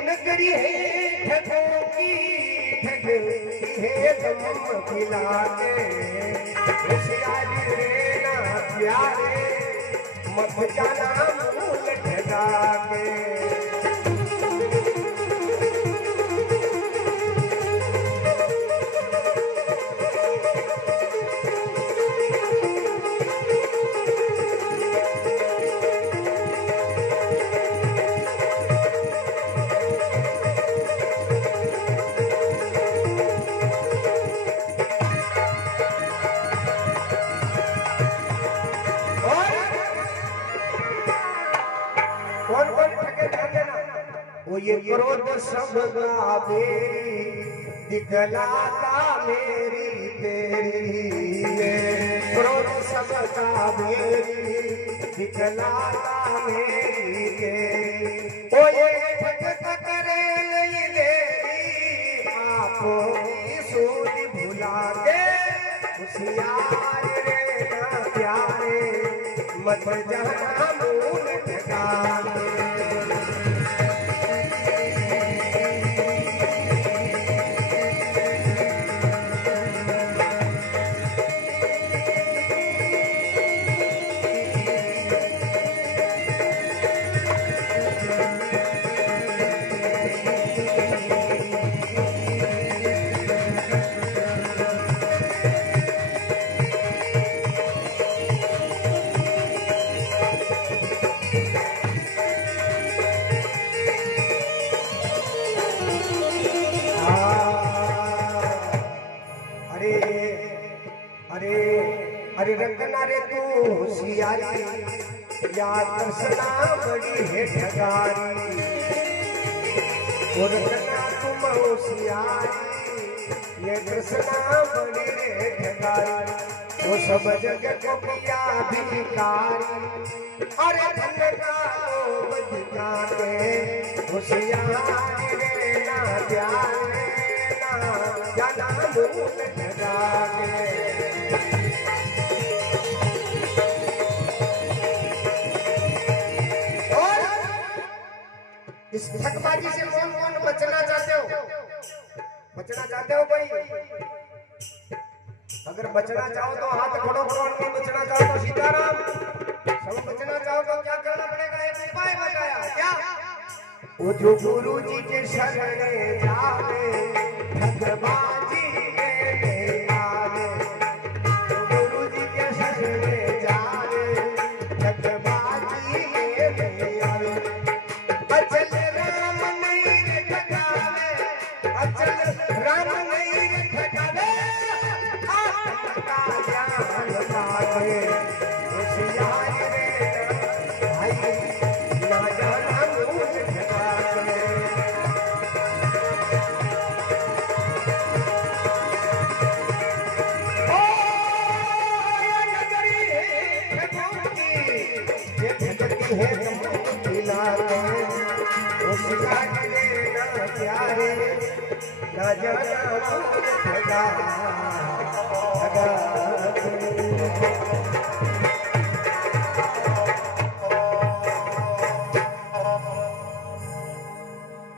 नगरी है ठगोगी है दम खिला के होशियार रे ना प्यारे मत जाना मूल ठगा के कौन कौन ठगे ठगे ना वो ये क्रोध सब मेरी दिखलाता मेरी तेरी ये क्रोध सब मेरी दिखलाता मेरी तेरी ओ ये ठग करे नहीं देती आपको की सूझ भुला के होशियार रे ना प्यारे मत जाना मूल ठगा अरे रंगना रे तू होशियारी या दर्शना बड़ी है ठगारी और रंगना तुम होशियारी ये दर्शना बड़ी है ठगारी वो सब जगह को पिया भिखारी अरे धन का बदका के होशियार रे ना प्यार ना जाना मूल ठगा के। इस ठगबाजी से कौन कौन बचना चाहते हो? बचना चाहते हो भाई? अगर बचना चाहो तो हाथ खड़ो करो, नहीं बचना चाहो तो सीताराम। सब बचना चाहो तो क्या करना पड़ेगा? एक उपाय बताया क्या? वो जो गुरु जी के शरण जावे ठगबाजी के आवे, गुरु जी के शरण जावे ठगबाजी के आवे। अचल राम नहीं ठगावे, अचल राम नहीं ठगावे, आपका ज्ञान पावे। होशियार रे भाई ना जाना मूल ठगावे। ओ ये नगरी है ठगों की, ये ठगती है तुमको लागे। होशियार रे ना प्यारे ना जाना मूल ठगा ठगा।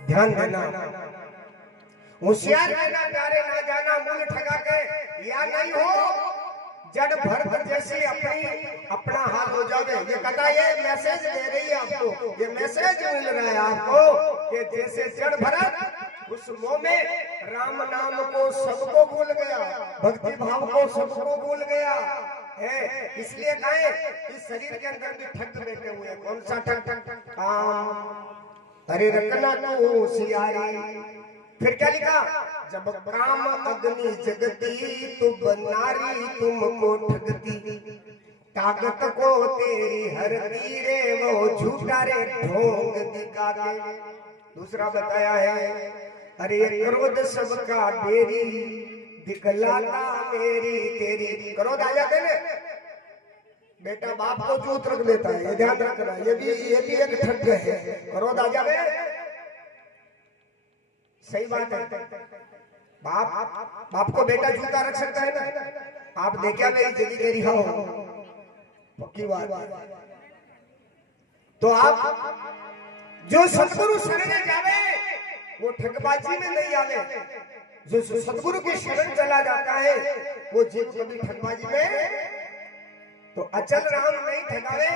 ध्यान देना, होशियार रहना प्यारे ना जाना मूल ठगा के। या नहीं हो जड़ भर जैसी अपना हाल हो जावे। ये कथा ये मैसेज दे रही है आपको, ये मैसेज मिल रहा है आपको कि जैसे जड़ भरत उस मोह में राम नाम को सबको भूल गया, भक्ति भाव को सबको भूल गया है। इसलिए कहे इस शरीर के अंदर भी ठग बैठे हुए। कौन सा ठग? काम। अरे रखना तू होशियारी। फिर क्या लिखा? जब काम अग्नि जगती तो बनारी तुमको ठगती, ताकत को तेरी हर तीरे वो झूठा रे ढोंग दिखा के। दूसरा बताया है, अरे क्रोध सबका बेरी दिखलाता मेरी तेरी। क्रोध आ जाते ना बेटा, बाप को जूत रख देता है, ये ध्यान रखना। ये भी एक ठग है। क्रोध आ जावे, सही बात है। बाप को बेटा जूता रख सकता है ना? आप देखा भाई जल्दी के रिहा हो, पक्की बात। तो आप जो सतगुरु शरण जावे वो ठगबाजी में नहीं आवे। जो सतगुरु की शरण चला जाता है वो जीव कभी ठगबाजी में तो अचल राम नहीं ठगावे,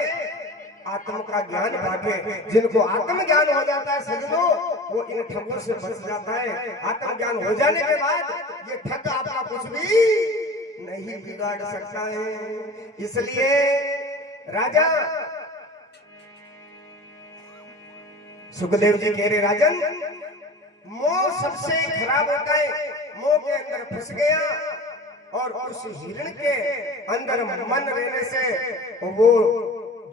आत्म का ज्ञान पाके। जिनको आत्म ज्ञान हो जाता है सजनो, वो इन ठगों से बच जाता है। आत्म ज्ञान हो जाने के बाद ये ठग आपका कुछ भी नहीं बिगाड़ सकता है। इसलिए राजा सुखदेव जी कह रहे, राजन मोह सबसे खराब होता है। मोह के अंदर फंस गया और उस हिरण के अंदर मन रहने से वो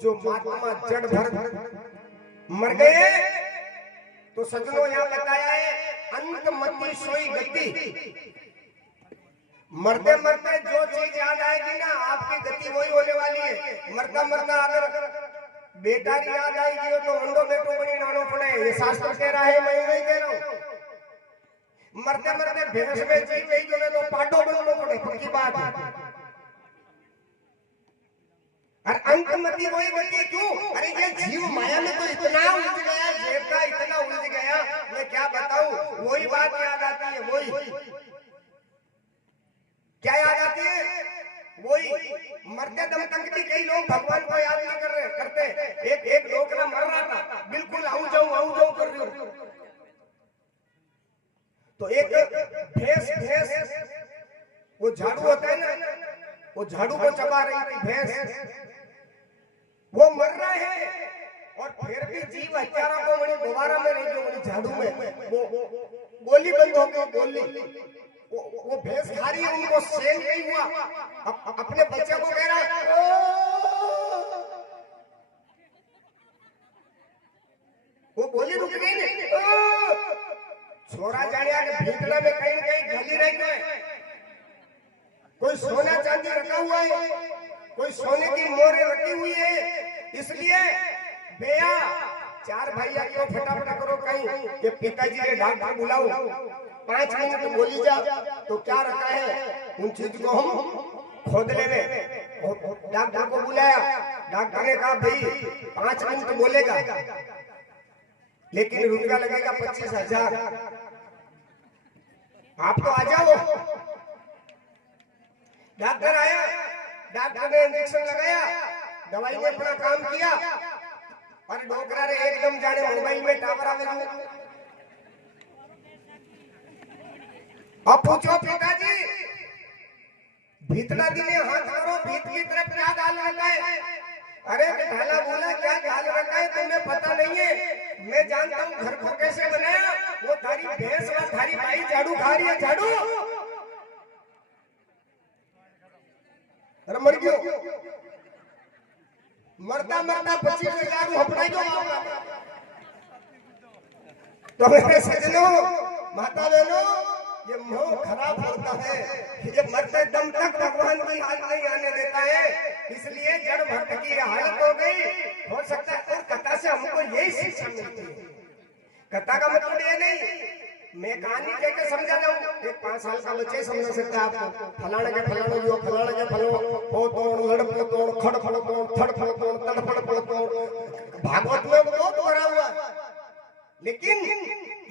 जो महात्मा जड़ भर मर गए। तो सज्जनों यहाँ बताया है, अंत मती सोई गति। मरते मरते जो चीज याद आएगी ना आपकी गति वही होने वाली है। मरता मरता अगर बेटा याद आएगी तो मुंडो बेटो बनी नानो पड़े, ये शास्त्र कह रहा है, मैं नहीं कह रहा हूँ। मरते मरते भैंस में जी गई तो पाटो बनना पड़े, पक्की बात है। और अंतमती वही गति क्यों? अरे ये जीव माया में तो इतना उलझ गया, देवता इतना उलझ गया, मैं क्या बताऊं। वही बात याद आती है, वही क्या याद आती है? वही मरते दम तक भी कई लोग भगवान को याद नहीं कर रहे करते। एक डोकरा मर रहा था, बिल्कुल आऊं जाऊं कर रही हूं। तो एक भैंस वो झाड़ू होता है ना, वो झाड़ू को चबा रही थी भैंस। वो मर रहा है और फिर भी जीव हत्यारा को बड़ी दोबारा में रही जो झाड़ू में वो गोली बंद हो गई। गोली वो भैंस खा रही है, उनको सेल नहीं हुआ। अपने बच्चे को कह रहा है, वो गोली रुक गई नहीं। छोरा जाने आगे भीतला में कहीं न कहीं गली रही है। कोई सोना चांदी रखा हुआ है, कोई सोने की मोहरें रखी हुई है। इसलिए भैया चार भैया क्यों फटाफट करो, कहीं पिताजी ने डॉक्टर बुलाओ, 5 मिनट बोली जा तो क्या रखा है उन चीज को हम खोद लेने। डॉक्टर को बुलाया, डॉक्टर ने कहा भाई 5 मिनट बोलेगा लेकिन रुपया लगेगा 25,000, आप तो आ जाओ। डॉक्टर आया, डॉक्टर ने इंजेक्शन लगाया, दवाई ने अपना काम किया और डोकरा रे एकदम जाने मोबाइल में टावर आवे। अब पूछो पिताजी भीतरा दिने हाथ करो, भीत की तरफ क्या डाल रखा है? अरे ढाला बोला क्या डाल रखा है तुम्हें पता नहीं है, मैं जानता हूँ घर को कैसे बनाया। वो थारी भैंस और थारी भाई झाड़ू खा रही है, झाड़ू। अरे मर गयो, मरता मरता 25,000 हपड़ाई दो। तो मेरे सजनों माता बहनों, ये मोह खराब होता है, ये मरते दम तक भगवान की हाल नहीं आने देता है। इसलिए जड़ भक्त की हालत हो गई। हो सकता है और कथा से हमको यही शिक्षा मिलती है। कथा का मतलब ये नहीं मैं कहानी कह के समझा जाऊं, एक 5 साल का बच्चे समझ सकते हैं आपको। फलाने के फलाने जो फलाने के फलो हो तोड़ लड़ फलो तोड़ खड़ फलो तोड़ थड़ फलो तोड़ तड़ फड़ फलो तोड़, भागवत में बहुत भरा हुआ है। लेकिन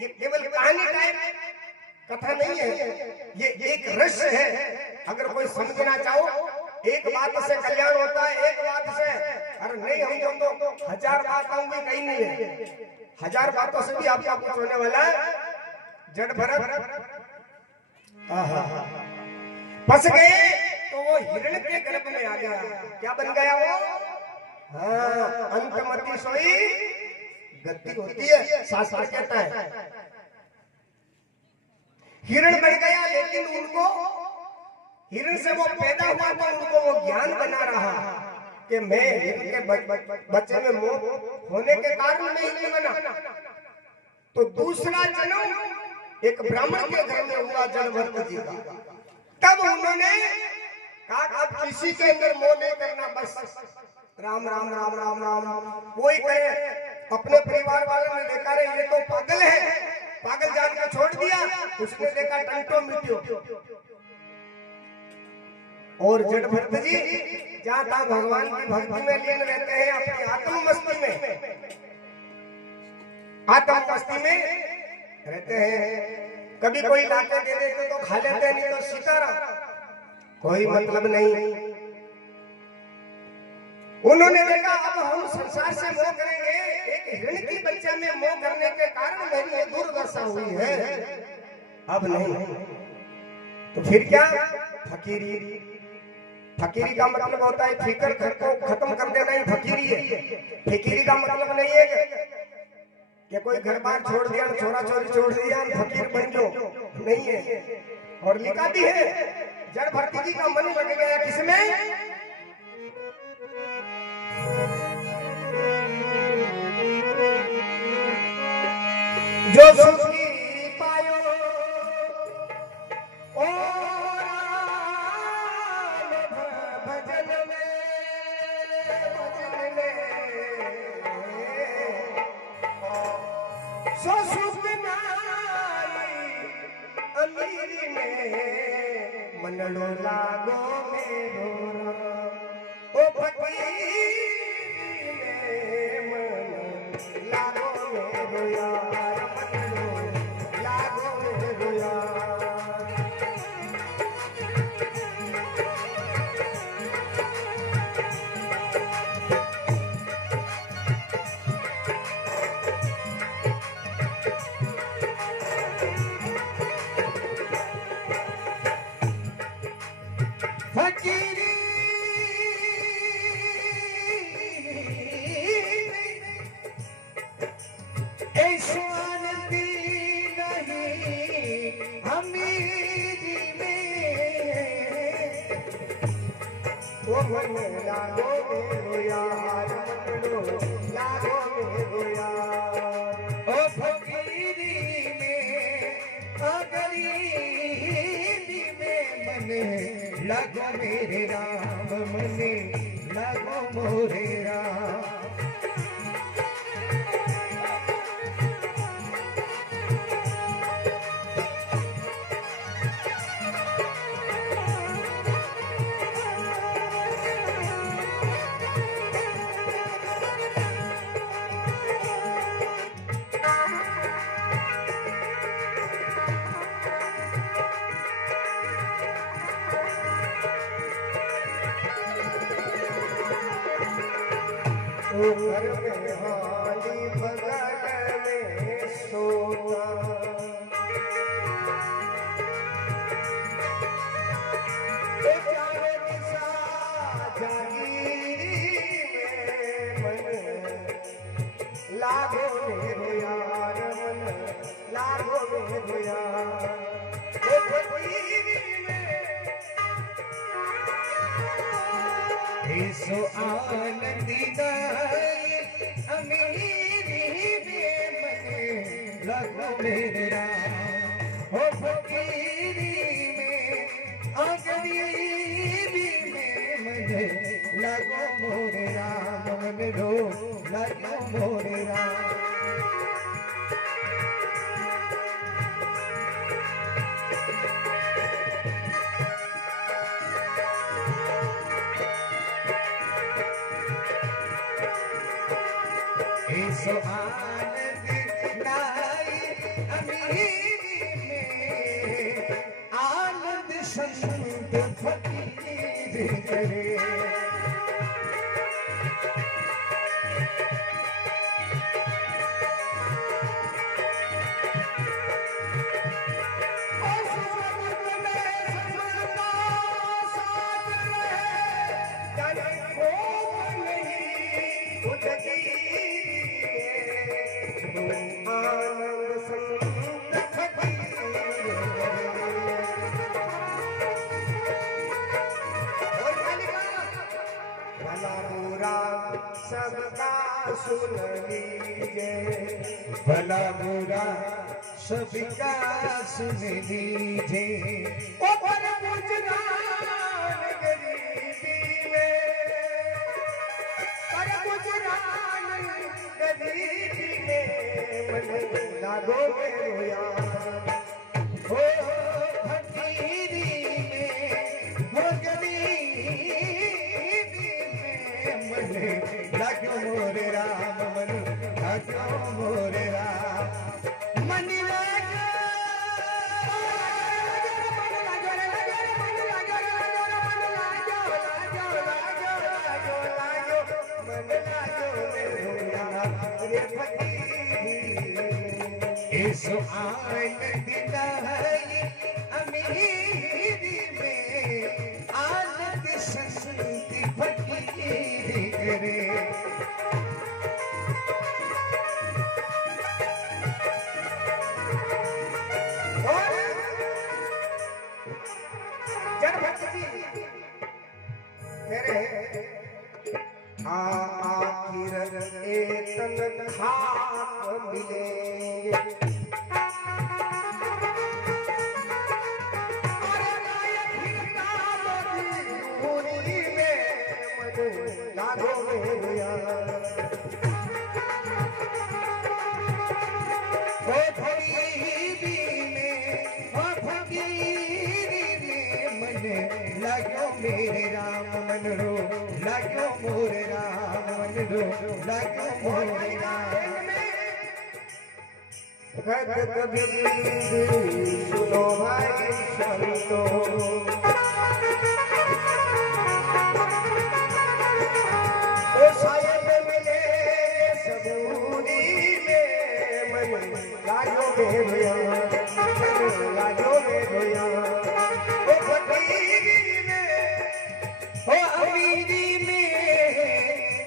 ये केवल कहानी टाइप कथा नहीं है, ये एक रहस्य है। अगर कोई समझना चाहो, एक बात से कल्याण होता है, एक बात से। अरे नहीं हम तो 1000 बातों भी कहीं नहीं है, 1000 बातों से भी आपका कुछ होने वाला है। जड़ भरत फंस गए तो वो हिरण के गर्भ में आ गया। क्या बन गया वो? हाँ, अंतमति सोई गति होती है, शास्त्र कहता है। हिरण बन गया, लेकिन उनको हिरण से वो पैदा हुआ तो उनको वो ज्ञान बना रहा कि मैं हिरण के बच्चे में मोह होने के कारण मैं हिरण बना। तो दूसरा जन्म एक ब्राह्मण के घर में हुआ जड़भरत जी का। तब उन्होंने कहा अब किसी के अंदर मोह नहीं करना, बस राम राम राम राम राम। कोई कहे अपने परिवार वालों ने देखा रे ये तो पागल है, पागल जान का छोड़ दिया। उसने देखा टंटो मिट्यो। और जड़भरत जी जहाँ तहाँ भगवान की भक्ति में लीन रहते हैं, अपनी आत्म मस्ती में रहते हैं। कभी कोई लाके दे देते तो खा लेते हैं, नहीं तो सीताराम, कोई मतलब नहीं। उन्होंने देखा अब हम संसार से मोह करेंगे, एक हिरण की बच्चे में मोह करने के कारण मेरी ये दुर्दशा हुई है, अब नहीं। तो फिर क्या? फकीरी। फकीरी का मतलब होता है फिकर को खत्म कर देना ही फकीरी है। फकीरी का मतलब नहीं है कि कोई घर बार छोड़ दिया, छोरा छोरी छोड़ दिया, फकीर बन गयो, नहीं है। और लिखा भी है जड़भरत जी का मन लग गया किसमें? जो सुखी पायो ओ भजन में सो सुख नाई अमीरी में मनड़ो लागो मेरो ओ फकीरी में मन लागो मेरो यार। लगो मेरे राम मने लगो मोरे राम। होता। चारों दिशा जागीरी में मन लागो मेरो यार, मन लागो मेरो यार। सो आनंदी दाई अमीरी में लगो मेरे राम। हो फकीरी में गरीबी में मुझे लगो मोरे राम। मन रो लगो मोरे राम। सो आनंद लाई अमीरी में आनंद संत फकीर करे। सबका सुन लीजिए, भला बुरा सबका सुन लीजिए। ओ पर गुजरान गरीबी में, पर गुजरान गरीबी में मन लागो मेरो यार। हो फकीरी में हो गरीबी में मन लगो मोरे राम। मन लगो मोरे राम। मन लगो सो आनंद लाई अमीरी में आनंद संत फकीर करे। आखिर तन खाक मिलेंगे। लागो मेरो यार। ओ गरीबी में ओ फकीरी में मन लगो मेरे राम। मन रो लगो मोरे राम। मन रो लगो मोरे राम। कभी सुनो भाई संतो, लागो मेरो यार, लागो मेरो यार। ओ फकीरी में हो अमीरी में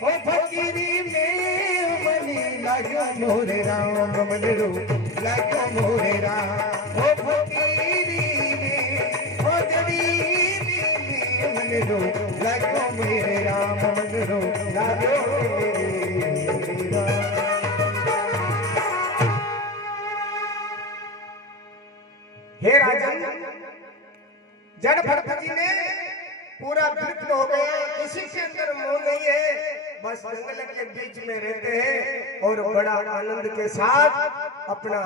हो फकीरी में मन लगो मोरे राम। मन रो लगो मोरे राम। हो फकीरी में हो गरीबी में मन रो लगो मेरे राम। मन रो लागो मेरे राम। हे राजन, जड़ भरत जी ने पूरा तृप्त हो गया, किसी के अंदर मोह नहीं है, बस जंगल के बीच में रहते हैं और बड़ा आनंद के साथ अपना